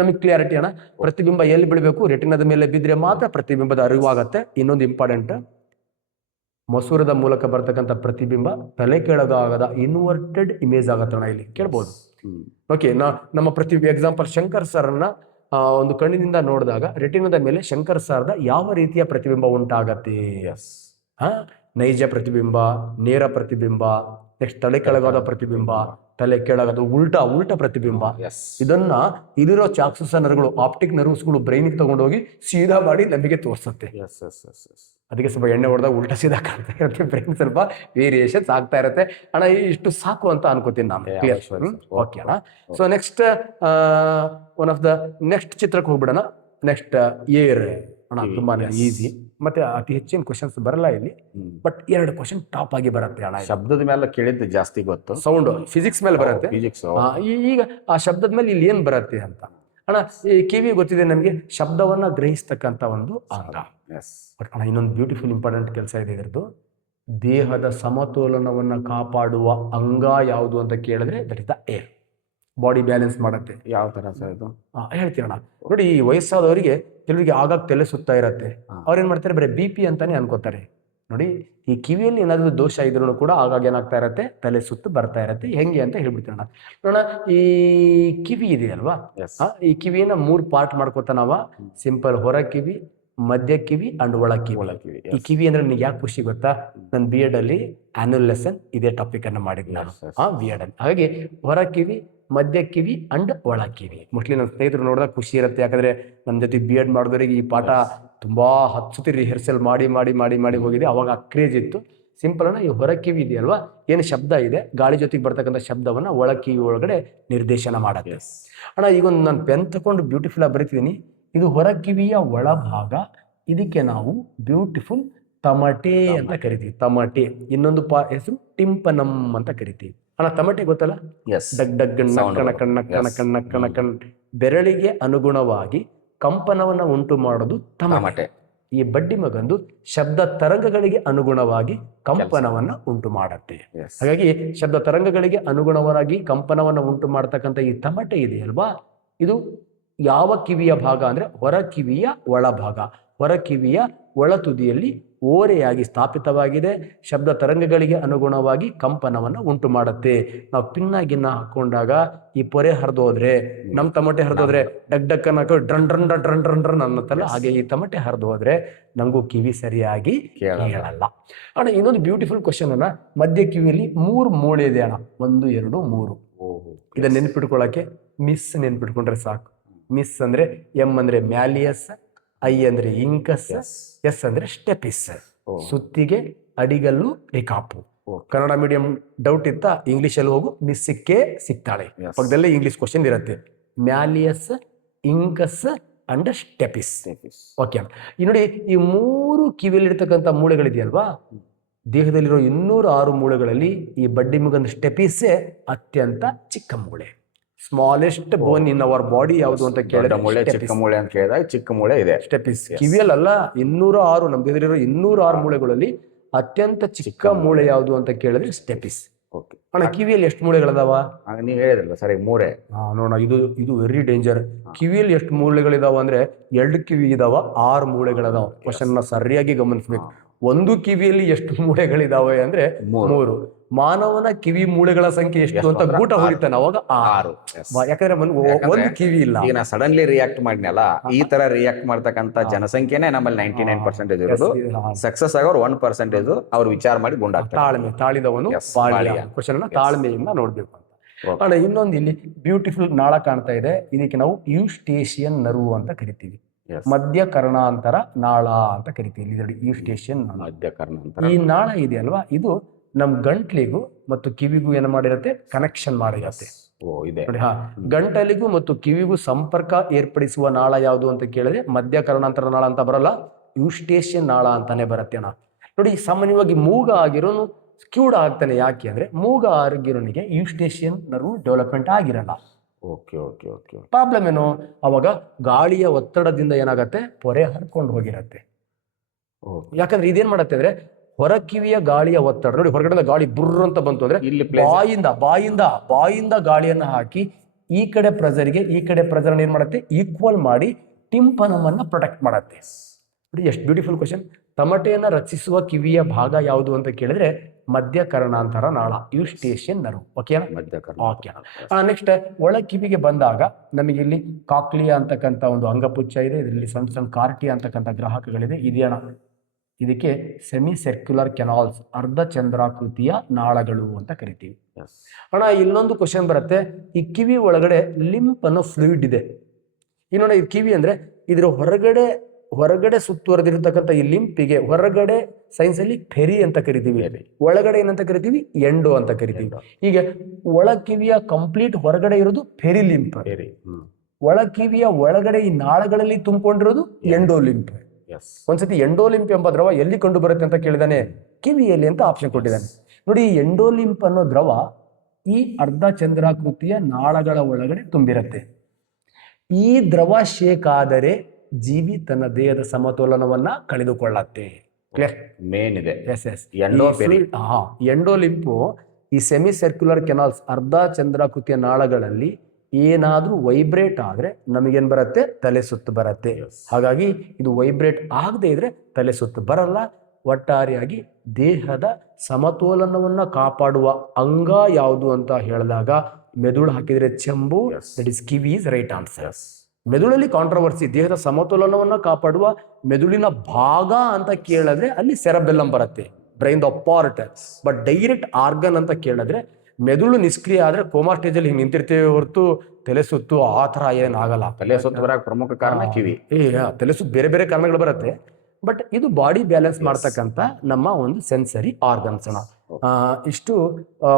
ನಮಗೆ ಕ್ಲಿಯಾರಿಟಿ ಅಣ್ಣ, ಪ್ರತಿಬಿಂಬ ಎಲ್ಲಿ ಬೀಳಬೇಕು, ರೆಟಿನಾದ ಮೇಲೆ ಬಿದ್ದರೆ ಮಾತ್ರ ಪ್ರತಿಬಿಂಬದ ಅರಿವಾಗತ್ತೆ. ಇನ್ನೊಂದು ಇಂಪಾರ್ಟೆಂಟ್, ಮಸೂರದ ಮೂಲಕ ಬರ್ತಕ್ಕಂಥ ಪ್ರತಿಬಿಂಬ ತಲೆ ಕೆಳಗಾಗದ ಇನ್ವರ್ಟೆಡ್ ಇಮೇಜ್ ಆಗತ್ತಣ್ಣ. ಇಲ್ಲಿ ಕೇಳ್ಬೋದು. ಓಕೆ, ನಮ್ಮ ಎಕ್ಸಾಂಪಲ್ ಶಂಕರ್ ಸರ್ನ ಒಂದು ಕಣ್ಣಿನಿಂದ ನೋಡಿದಾಗ ರೆಟಿನಾದ ಮೇಲೆ ಶಂಕರ್ ಸರ್ದ ಯಾವ ರೀತಿಯ ಪ್ರತಿಬಿಂಬ ಉಂಟಾಗತ್ತೆ? ನೈಜ ಪ್ರತಿಬಿಂಬ, ನೇರ ಪ್ರತಿಬಿಂಬ, ನೆಕ್ಸ್ಟ್ ತಲೆ ಕೆಳಗಾದ ಪ್ರತಿಬಿಂಬ, ತಲೆ ಕೆಳಗಾದ ಉಲ್ಟಾ ಪ್ರತಿಬಿಂಬ. ಇದನ್ನ ಇಲ್ಲಿರೋ ಚಾಕ್ಸುಸ ನರ್ಗಳು, ಆಪ್ಟಿಕ್ ನರ್ವ್ಸ್ಗಳು ಬ್ರೈನಿಗೆ ತಗೊಂಡೋಗಿ ಸೀದಾ ಮಾಡಿ ನಮಗೆ ತೋರಿಸುತ್ತೆ. ಅದಕ್ಕೆ ಸ್ವಲ್ಪ ಎಣ್ಣೆ ಹೊಡೆದಾಗ ಉಲ್ಟಾ ಸೀದಾ ಕಾಣ್ತಾ ಇರುತ್ತೆ, ಬ್ರೈನ್ ಸ್ವಲ್ಪ ವೇರಿಯೇಷನ್ಸ್ ಆಗ್ತಾ ಇರುತ್ತೆ. ಅಣ್ಣ, ಇಷ್ಟು ಸಾಕು ಅಂತ ಅನ್ಕೋತೀನಿ ನಾನು. ಓಕೆ ಅಣ್ಣ. So next one of the next ಚಿತ್ರಕ್ಕೆ ಹೋಗ್ಬಿಡೋಣ. ನೆಕ್ಸ್ಟ್ ಏರ್ ಅಣ್ಣ, ತುಂಬಾನೇ ಈಸಿ ಮತ್ತೆ ಅತಿ ಹೆಚ್ಚಿನ ಕ್ವಶನ್ಸ್ ಬರಲ್ಲ ಇಲ್ಲಿ, ಬಟ್ 2 ಕ್ವಶನ್ ಟಾಪ್ ಆಗಿ ಬರುತ್ತೆ ಅಣ್ಣ. ಶಬ್ದದ ಮೇಲೆ ಕೇಳಿದ್ದು ಜಾಸ್ತಿ ಗೊತ್ತು, ಸೌಂಡ್ ಫಿಸಿಕ್ಸ್ ಮೇಲೆ ಬರುತ್ತೆ. ಈಗ ಆ ಶಬ್ದದ ಮೇಲೆ ಇಲ್ಲಿ ಏನ್ ಬರುತ್ತೆ ಅಂತ ಅಣ್ಣ, ಈ ಕಿವಿ ಗೊತ್ತಿದೆ ನಮ್ಗೆ, ಶಬ್ದವನ್ನ ಗ್ರಹಿಸ್ತಕ್ಕಂಥ ಒಂದು ಅಂಗ. ಬಟ್ ಅಣ್ಣ, ಇನ್ನೊಂದು ಬ್ಯೂಟಿಫುಲ್ ಇಂಪಾರ್ಟೆಂಟ್ ಕೆಲಸ ಇದೆ ಇದ್ರದ್ದು. ದೇಹದ ಸಮತೋಲನವನ್ನ ಕಾಪಾಡುವ ಅಂಗ ಯಾವುದು ಅಂತ ಕೇಳಿದ್ರೆ that is the air. Body balance ಮಾಡುತ್ತೆ. ಯಾವ ತರ ಸರ್ ಇದು ಹೇಳ್ತೀರಣ್ಣ. ನೋಡಿ, ಈ ವಯಸ್ಸಾದವರಿಗೆ ಕೆಲವರಿಗೆ ಆಗಾಗ ತಲೆ ಸುತ್ತಾ ಇರತ್ತೆ. ಅವ್ರೇನ್ ಮಾಡ್ತಾರೆ, ಬರೀ BP ಅಂತಾನೆ ಅನ್ಕೋತಾರೆ. ನೋಡಿ, ಈ ಕಿವಿಯಲ್ಲಿ ಏನಾದ್ರು ದೋಷ ಇದ್ರೂ ಕೂಡ ಆಗಾಗ ಏನಾಗ್ತಾ ಇರತ್ತೆ, ತಲೆ ಸುತ್ತು ಬರ್ತಾ ಇರತ್ತೆ. ಹೆಂಗೆ ಅಂತ ಹೇಳ್ಬಿಡ್ತೀರಣ್ಣ. ನೋಡೋಣ, ಈ ಕಿವಿ ಇದೆಯಲ್ವಾ, ಈ ಕಿವಿಯನ್ನ 3 ಪಾರ್ಟ್ ಮಾಡ್ಕೋತಾನವ. ಸಿಂಪಲ್, ಹೊರ ಕಿವಿ, ಮಧ್ಯ ಕಿವಿ ಅಂಡ್ ಒಳ ಕಿವಿ. ಈ ಕಿವಿ ಅಂದ್ರೆ ನಿಮ್ಗೆ ಯಾಕೆ ಖುಷಿ ಗೊತ್ತಾ, ನನ್ನ B.Ed ಅಲ್ಲಿ ಆನ್ಯುವಲ್ ಲೆಸನ್ ಇದೇ ಟಾಪಿಕ್ ಅನ್ನ ಮಾಡಿದ್ದೆ ನಾನು B.Ed ಅಲ್ಲಿ. ಹಾಗಾಗಿ ಹೊರ ಕಿವಿ, ಮಧ್ಯ ಕಿವಿ ಅಂಡ್ ಒಳ ಕಿವಿ. ಮೋಸ್ಟ್ಲಿ ನನ್ನ ಸ್ನೇಹಿತರು ನೋಡಿದಾಗ ಖುಷಿ ಇರುತ್ತೆ, ಯಾಕಂದ್ರೆ ನನ್ನ ಜೊತೆ B.Ed ಮಾಡಿದವರಿಗೆ ಈ ಪಾಠ ತುಂಬಾ 10 ಸತಿ ರಿಹರ್ಸಲ್ ಮಾಡಿ ಹೋಗಿದೆ. ಅವಾಗ ಕ್ರೇಜ್ ಇತ್ತು. ಸಿಂಪಲ್ ಅನ್ನ, ಈ ಹೊರ ಕಿವಿ ಇದೆಯಲ್ವಾ, ಏನು ಶಬ್ದ ಇದೆ, ಗಾಳಿ ಜೊತೆಗೆ ಬರ್ತಕ್ಕಂಥ ಶಬ್ದವನ್ನ ಒಳ ಕಿವಿ ಒಳಗಡೆ ನಿರ್ದೇಶನ ಮಾಡುತ್ತೆ. ಅಣ್ಣ, ಈಗೊಂದು ನಾನು ಪೆನ್ ತಗೊಂಡು ಬ್ಯೂಟಿಫುಲ್ ಆಗಿ ಬರೀತಿದ್ದೀನಿ. ಇದು ಹೊರ ಕಿವಿಯ ಒಳಭಾಗ. ಇದಕ್ಕೆ ನಾವು ಬ್ಯೂಟಿಫುಲ್ ತಮಟೆ ಅಂತ ಕರಿತೀವಿ. ತಮಟೆ. ಇನ್ನೊಂದು ಹೆಸರು ಟಿಂಪನಮ್ ಅಂತ ಕರಿತೀವಿ. ಅಣ್ಣ, ತಮಟೆ ಗೊತ್ತಲ್ಲ, ಡಗ್ ಡಗ್ ಕಣ್ಣ ಬೆರಳಿಗೆ ಅನುಗುಣವಾಗಿ ಕಂಪನವನ್ನ ಉಂಟು ಮಾಡೋದು ತಮಟೆ. ಈ ಬಡ್ಡಿ ಮಗಂದು ಶಬ್ದ ತರಂಗಗಳಿಗೆ ಅನುಗುಣವಾಗಿ ಕಂಪನವನ್ನ ಉಂಟು ಮಾಡುತ್ತೆ. ಹಾಗಾಗಿ ಶಬ್ದ ತರಂಗಗಳಿಗೆ ಅನುಗುಣವಾಗಿ ಕಂಪನವನ್ನ ಉಂಟು ಮಾಡತಕ್ಕಂಥ ಈ ತಮಟೆ ಇದೆಯಲ್ವಾ, ಇದು ಯಾವ ಕಿವಿಯ ಭಾಗ ಅಂದ್ರೆ ಹೊರ ಕಿವಿಯ ಒಳಭಾಗ. ಹೊರಕಿವಿಯ ಒಳತುದಿಯಲ್ಲಿ ಓರೆಯಾಗಿ ಸ್ಥಾಪಿತವಾಗಿದೆ. ಶಬ್ದ ತರಂಗಗಳಿಗೆ ಅನುಗುಣವಾಗಿ ಕಂಪನವನ್ನು ಉಂಟು ಮಾಡುತ್ತೆ. ನಾವು ಪಿನ್ನ ಗಿನ್ನ ಹಾಕೊಂಡಾಗ ಈ ಪೊರೆ ಹರಿದು ಹೋದ್ರೆ, ನಮ್ಮ ತಮಟೆ ಹರಿದು ಹೋದ್ರೆ ಡಗ್ ಡಕ್ ಅನ್ನೋ ಡ್ರನ್ ಡ್ರನ್ ಡ್ರನ್ ಡ್ರನ್ ಡ್ರನ್ ಅನ್ನತ್ತಲ್ಲ, ಹಾಗೆ ಈ ತಮಟೆ ಹರಿದು ಹೋದ್ರೆ ನಮಗೂ ಕಿವಿ ಸರಿಯಾಗಿ ಕೇಳಲ್ಲ. ಅಣ್ಣ ಇನ್ನೊಂದು ಬ್ಯೂಟಿಫುಲ್ ಕ್ವಶನ್ ಅನ್ನ, ಮಧ್ಯ ಕಿವಿಯಲ್ಲಿ 3 ಮೂಳೆ ಇದೆ ಅಣ್ಣ, 1 2 3. ಇದನ್ನ ನೆನ್ಪಿಟ್ಕೊಳ್ಳಕ್ಕೆ ಮಿಸ್ ನೆನ್ಪಿಟ್ಕೊಂಡ್ರೆ ಸಾಕು. ಮಿಸ್ ಅಂದ್ರೆ ಎಂ ಅಂದ್ರೆ ಮ್ಯಾಲಿಯಸ್, ಐ ಅಂದ್ರೆ ಇಂಕಸ್, ಎಸ್ ಅಂದ್ರೆ ಸ್ಟೆಪಿಸ್. ಸುತ್ತಿಗೆ, ಅಡಿಗಲ್ಲು, ರಿಕಾಪು. ಕನ್ನಡ ಮೀಡಿಯಂ ಡೌಟ್ ಇತ್ತ, ಇಂಗ್ಲಿಷಲ್ಲಿ ಹೋಗು, ಮಿಸ್ ಸಿಕ್ಕೇ ಸಿಗ್ತಾಳೆ. ಪಕ್ಕದಲ್ಲೇ ಇಂಗ್ಲಿಷ್ ಕ್ವಶನ್ ಇರುತ್ತೆ. ಮ್ಯಾಲಿಯಸ್, ಇಂಕಸ್ ಅಂಡ್ ಸ್ಟೆಪಿಸ್. ಓಕೆ, ಈ ನೋಡಿ ಈ 3 ಕಿವಿಯಲ್ಲಿರ್ತಕ್ಕಂಥ ಮೂಳೆಗಳಿದೆಯಲ್ವಾ, ದೇಹದಲ್ಲಿರೋ 206 ಮೂಳೆಗಳಲ್ಲಿ ಈ ಬಡ್ಡಿ ಮುಗಂದ ಸ್ಟೆಪಿಸೇ ಅತ್ಯಂತ ಚಿಕ್ಕ ಮೂಳೆ. Smallest bone in our body ಯಾವುದು ಅಂತ ಕೇಳಿದ್ರೆ ಮೂಳೆ, ಚಿಕ್ಕ ಮೂಳೆ ಅಂತ ಕೇಳಿದಾಗ ಚಿಕ್ಕ ಮೂಳೆ ಇದೆ ಸ್ಟೆಪಿಸ್. ಕಿವಿಯಲ್ಲ, 206 ನಮ್ಮ ದೇಹದಲ್ಲಿರೋ 206 ಮೂಳೆಗಳಲ್ಲಿ ಅತ್ಯಂತ ಚಿಕ್ಕ ಮೂಳೆ ಯಾವುದು ಅಂತ ಕೇಳಿದ್ರೆ ಸ್ಟೆಪಿಸ್. ಅಣ್ಣ ಕಿವಿಯಲ್ಲಿ ಎಷ್ಟು ಮೂಳೆಗಳದಾವ? ನೀವು ಹೇಳಿದ್ರಲ್ಲ ಸರಿ, 3. ನೋಡೋಣ, ಇದು ವೆರಿ ಡೇಂಜರ್. ಕಿವಿಯಲ್ಲಿ ಎಷ್ಟು ಮೂಳೆಗಳಿದಾವ ಅಂದ್ರೆ 2 ಕಿವಿ ಇದಾವ, 6 ಮೂಳೆಗಳದಾವ. ಕ್ವಶನ್ ಸರಿಯಾಗಿ ಗಮನಿಸ್ಬೇಕು. ಒಂದು ಕಿವಿಯಲ್ಲಿ ಎಷ್ಟು ಮೂಳೆಗಳಿದಾವೆ ಅಂದ್ರೆ 3. ಮಾನವನ ಕಿವಿ ಮೂಳೆಗಳ ಸಂಖ್ಯೆ ಎಷ್ಟು ಅಂತ ಗೂಟ ಹೊಡಿತಾನೆ ಅವಾಗ 6. ಯಾಕಂದ್ರೆ ಒಂದು ಕಿವಿ ಇಲ್ಲ. ಈಗ ನಾ ಸಡನ್ಲಿ ರಿಯಾಕ್ಟ್ ಮಾಡಿನಲ್ಲ, ಈ ತರ ರಿಯಾಕ್ಟ್ ಮಾಡ್ತಕ್ಕಂತ ಜನಸಂಖ್ಯೆನೇ ನಮ್ಮಲ್ಲಿ 99% ಇರೋದು. ಸಕ್ಸಸ್ ಆಗೋರು 1% ಅವ್ರು ವಿಚಾರ ಮಾಡಿ ಗುಂಡಾಗ್ತಾರೆ. ತಾಳಿದವನು ಕ್ವಶನ್ ಅನ್ನ ತಾಳ್ಮೆಯಿಂದ ನೋಡ್ಬೇಕು ಅಂತ. ಅಣ್ಣ ಇನ್ನೊಂದು ಇಲ್ಲಿ ಬ್ಯೂಟಿಫುಲ್ ನಾಳ ಕಾಣ್ತಾ ಇದೆ. ಇದಕ್ಕೆ ನಾವು ಯೂಸ್ಟೇಷಿಯನ್ ನರ್ವ್ ಅಂತ ಕರಿತೀವಿ. ಮಧ್ಯ ಕರ್ಣಾಂತರ ನಾಳ ಅಂತ ಕರಿತೀವಿ. ಇದರಲ್ಲಿ ಯೂಸ್ಟೇಷಿಯನ್ ಮಧ್ಯ ಕರ್ಣಾಂತರ. ಈ ನಾಳ ಇದೆಯಲ್ವಾ, ಇದು ನಮ್ ಗಂಟ್ಲಿಗೂ ಮತ್ತು ಕಿವಿಗೂ ಏನು ಮಾಡಿರುತ್ತೆ, ಕನೆಕ್ಷನ್ ಮಾಡಿರುತ್ತೆ. ನೋಡಿ, ಗಂಟಲಿಗೂ ಮತ್ತು ಕಿವಿಗೂ ಸಂಪರ್ಕ ಏರ್ಪಡಿಸುವ ನಾಳ ಯಾವುದು ಅಂತ ಕೇಳಿದ್ರೆ ಮಧ್ಯ ಕರ್ಣಾಂತರ ನಾಳ ಅಂತ ಬರಲ್ಲ, ಯೂಸ್ಟೇಷಿಯನ್ ನಾಳ ಅಂತಾನೆ ಬರುತ್ತೆ ಅಣ್ಣ. ನೋಡಿ, ಸಾಮಾನ್ಯವಾಗಿ ಮೂಗ ಆಗಿರೋನು ಕ್ಯೂಡ್ ಆಗ್ತಾನೆ. ಯಾಕೆ ಅಂದ್ರೆ ಮೂಗ ಆಗಿರೋನಿಗೆ ಯೂಸ್ಟೇಷಿಯನ್ ನರ್ವ್ ಡೆವಲಪ್ಮೆಂಟ್ ಆಗಿರಲ್ಲ. ಪ್ರಾಬ್ಲಮ್ ಏನು, ಅವಾಗ ಗಾಳಿಯ ಒತ್ತಡದಿಂದ ಏನಾಗತ್ತೆ, ಪೊರೆ ಹರ್ಕೊಂಡು ಹೋಗಿರತ್ತೆ. ಯಾಕಂದ್ರೆ ಇದೇನ್ ಮಾಡತ್ತೆ ಅಂದ್ರೆ ಹೊರ ಕಿವಿಯ ಗಾಳಿಯ ಒತ್ತಡ ನೋಡಿ, ಹೊರಗಡೆ ಗಾಳಿ ಬುರ್ರ ಅಂತ ಬಂತು ಅಂದ್ರೆ ಇಲ್ಲಿ ಬಾಯಿಂದ ಗಾಳಿಯನ್ನ ಹಾಕಿ ಈ ಕಡೆ ಪ್ರೆಸರ್ಗೆ ಈ ಕಡೆ ಪ್ರೆಸರ್ ಏನ್ ಮಾಡುತ್ತೆ, ಈಕ್ವಲ್ ಮಾಡಿ ಟಿಂಪನಮನ್ನ ಪ್ರೊಟೆಕ್ಟ್ ಮಾಡತ್ತೆ. ನೋಡಿ ಎಷ್ಟು ಬ್ಯೂಟಿಫುಲ್ ಕ್ವಶನ್. ತಮಟೆಯನ್ನ ರಚಿಸುವ ಕಿವಿಯ ಭಾಗ ಯಾವುದು ಅಂತ ಕೇಳಿದ್ರೆ ಮಧ್ಯ ಕರ್ಣಾಂತರ ನಾಳ, ಯೂಸ್ಟೇಷಿಯನ್ ನರ್ವ್. ಓಕೆನಾ? ಓಕೆ. ನೆಕ್ಸ್ಟ್ ಒಳ ಕಿವಿಗೆ ಬಂದಾಗ ನಮಗೆ ಇಲ್ಲಿ ಕಾಕ್ಲಿಯಾ ಅಂತಕ್ಕಂಥ ಒಂದು ಅಂಗಪುಚ್ಚ ಇದೆ. ಇದರಲ್ಲಿ ಸಣ್ಣ ಸಣ್ಣ ಕಾರ್ಟಿಯಾ ಅಂತಕ್ಕಂಥ ಗ್ರಾಹಕಗಳಿದೆ. ಇದೆಯಣ್ಣ, ಇದಕ್ಕೆ ಸೆಮಿ ಸರ್ಕ್ಯುಲರ್ ಕೆನಾಲ್ಸ್, ಅರ್ಧ ಚಂದ್ರಾಕೃತಿಯ ನಾಳಗಳು ಅಂತ ಕರಿತೀವಿ. ಅಣ್ಣ ಇಲ್ಲೊಂದು ಕ್ವಶನ್ ಬರುತ್ತೆ, ಈ ಕಿವಿ ಒಳಗಡೆ ಲಿಂಪ್ ಅನ್ನೋ ಫ್ಲೂಯಿಡ್ ಇದೆ. ಇನ್ನೊಂದು ಈ ಕಿವಿ ಅಂದ್ರೆ ಇದ್ರ ಹೊರಗಡೆ ಸುತ್ತುವರೆದಿರ್ತಕ್ಕಂಥ ಈ ಲಿಂಪಿಗೆ ಹೊರಗಡೆ ಸೈನ್ಸ್ ಅಲ್ಲಿ ಫೆರಿ ಅಂತ ಕರಿತೀವಿ, ಒಳಗಡೆ ಏನಂತ ಕರಿತೀವಿ, ಎಂಡೋ ಅಂತ ಕರಿತೀವಿ. ಹೀಗೆ ಒಳ ಕಿವಿಯ ಕಂಪ್ಲೀಟ್ ಹೊರಗಡೆ ಇರೋದು ಫೆರಿ ಲಿಂಪ್, ಒಳ ಕಿವಿಯ ಒಳಗಡೆ ಈ ನಾಳಗಳಲ್ಲಿ ತುಂಬಿಕೊಂಡಿರೋದು ಎಂಡೋ ಲಿಂಪ್. ಒಂದ್ಸತಿ ಎಂಡೋಲಿಂಪ್ ಎಂಬ ದ್ರವ ಎಲ್ಲಿ ಕಂಡು ಬರುತ್ತೆ ಅಂತ ಕೇಳಿದಾನೆ, ಕಿವಿಯಲ್ಲಿ ಅಂತ ಆಪ್ಷನ್ ಕೊಟ್ಟಿದ್ದಾನೆ. ನೋಡಿ, ಈ ಎಂಡೋಲಿಂಪ್ ಅನ್ನೋ ದ್ರವ ಈ ಅರ್ಧ ಚಂದ್ರಾಕೃತಿಯ ನಾಳಗಳ ಒಳಗಡೆ ತುಂಬಿರುತ್ತೆ. ಈ ದ್ರವ ಶೇಕ್ ಆದರೆ ಜೀವಿ ತನ್ನ ದೇಹದ ಸಮತೋಲನವನ್ನ ಕಳೆದುಕೊಳ್ಳತ್ತೆ. ಕ್ಲಿಯರ್? ಮೇನ್ ಇದೆ. ಎಂಡೋಲಿಂಪು ಈ ಸೆಮಿ ಸರ್ಕ್ಯುಲರ್ ಕೆನಾಲ್ಸ್, ಅರ್ಧ ಚಂದ್ರಾಕೃತಿಯ ನಾಳಗಳಲ್ಲಿ ಏನಾದ್ರೂ ವೈಬ್ರೇಟ್ ಆದ್ರೆ ನಮಗೇನ್ ಬರುತ್ತೆ, ತಲೆ ಸುತ್ತು ಬರುತ್ತೆ. ಹಾಗಾಗಿ ಇದು ವೈಬ್ರೇಟ್ ಆಗದೆ ಇದ್ರೆ ತಲೆ ಸುತ್ತು ಬರಲ್ಲ. ಒಟ್ಟಾರೆಯಾಗಿ ದೇಹದ ಸಮತೋಲನವನ್ನ ಕಾಪಾಡುವ ಅಂಗ ಯಾವುದು ಅಂತ ಹೇಳಿದಾಗ ಮೆದುಳು ಹಾಕಿದ್ರೆ ಚೆಂಬು, ದಟ್ ಇಸ್ ಕಿವಿ ಇಸ್ ರೈಟ್ ಆನ್ಸರ್. ಮೆದುಳಲ್ಲಿ ಕಾಂಟ್ರವರ್ಸಿ, ದೇಹದ ಸಮತೋಲನವನ್ನ ಕಾಪಾಡುವ ಮೆದುಳಿನ ಭಾಗ ಅಂತ ಕೇಳಿದ್ರೆ ಅಲ್ಲಿ ಸೆರಬೆಲ್ಲಂ ಬರುತ್ತೆ, brain the part. But direct organ ಅಂತ ಕೇಳಿದ್ರೆ ಮೆದುಳು ನಿಷ್ಕ್ರಿಯ ಆದ್ರೆ ಕೋಮಾ ಸ್ಟೇಜಲ್ಲಿ ಹಿಂಗೆ ನಿಂತಿರ್ತೇವೆ ಹೊರತು ತಲೆ ಸುತ್ತು ಆ ಥರ ಏನಾಗಲ್ಲ. ತಲೆ ಸುತ್ತು ಬರಕ್ಕೆ ಪ್ರಮುಖ ಕಾರಣ ಕಿವಿ. ತಲೆ ಸುತ್ತು ಬೇರೆ ಬೇರೆ ಕಾರಣಗಳು ಬರುತ್ತೆ. ಬಟ್ ಇದು ಬಾಡಿ ಬ್ಯಾಲೆನ್ಸ್ ಮಾಡ್ತಕ್ಕಂಥ ನಮ್ಮ ಒಂದು ಸೆನ್ಸರಿ ಆರ್ಗನ್ಸ್. ಇಷ್ಟು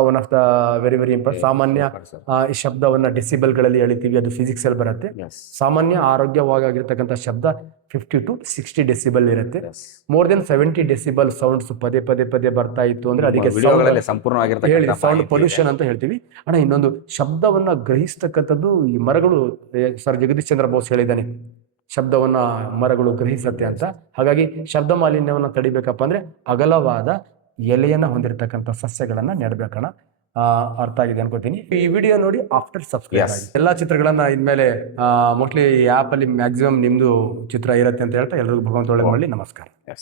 one of the very very important. ಸಾಮಾನ್ಯ ಈ ಶಬ್ದವನ್ನ ಡೆಸಿಬಲ್ಗಳಲ್ಲಿ ಎಳಿತೀವಿ, ಅದು ಫಿಸಿಕ್ಸ್ ಅಲ್ಲಿ ಬರುತ್ತೆ. ಸಾಮಾನ್ಯ ಆರೋಗ್ಯವಾಗಿರ್ತಕ್ಕಂಥ ಶಬ್ದ 50 to 60 ಡೆಸಿಬಲ್ ಇರುತ್ತೆ. ಮೋರ್ ದೆನ್ 70 ಡೆಸಿಬಲ್ ಸೌಂಡ್ಸ್ ಪದೇ ಪದೇ ಪದೇ ಬರ್ತಾ ಇತ್ತು ಅಂದ್ರೆ ಅದಕ್ಕೆ ಸಂಪೂರ್ಣವಾಗಿರ್ತಕ್ಕಂಥ ಸೌಂಡ್ ಪೊಲ್ಯೂಷನ್ ಅಂತ ಹೇಳ್ತೀವಿ. ಅಣ್ಣ ಇನ್ನೊಂದು ಶಬ್ದವನ್ನ ಗ್ರಹಿಸ್ತಕ್ಕಂಥದ್ದು ಈ ಮರಗಳು, ಸರ್ ಜಗದೀಶ್ ಚಂದ್ರ ಬೋಸ್ ಹೇಳಿದ್ದಾನೆ, ಶಬ್ದವನ್ನ ಮರಗಳು ಗ್ರಹಿಸತ್ತೆ ಅಂತ. ಹಾಗಾಗಿ ಶಬ್ದ ಮಾಲಿನ್ಯವನ್ನ ತಡಿಬೇಕಪ್ಪ ಅಂದ್ರೆ ಅಗಲವಾದ ಎಲೆಯನ್ನ ಹೊಂದಿರತಕ್ಕಂಥ ಸಸ್ಯಗಳನ್ನ ನೆಡಬೇಕಣ್ಣ. ಅರ್ಥ ಆಗಿದೆ ಅನ್ಕೋತೀನಿ. ಈ ವಿಡಿಯೋ ನೋಡಿ ಆಫ್ಟರ್ ಸಬ್ಸ್ಕ್ರೈಬ್ Yes. ಆಗಿ ಎಲ್ಲ ಚಿತ್ರಗಳನ್ನ ಇನ್ಮೇಲೆ ಮೋಸ್ಟ್ಲಿ ಈ ಆ್ಯಪಲ್ಲಿ ಮ್ಯಾಕ್ಸಿಮಮ್ ನಿಮ್ಮದು ಚಿತ್ರ ಇರುತ್ತೆ ಅಂತ ಹೇಳ್ತಾ ಎಲ್ರಿಗೂ ಭಗವಂತ ಒಳ್ಳೇದು ಮಾಡಲಿ. ನಮಸ್ಕಾರ.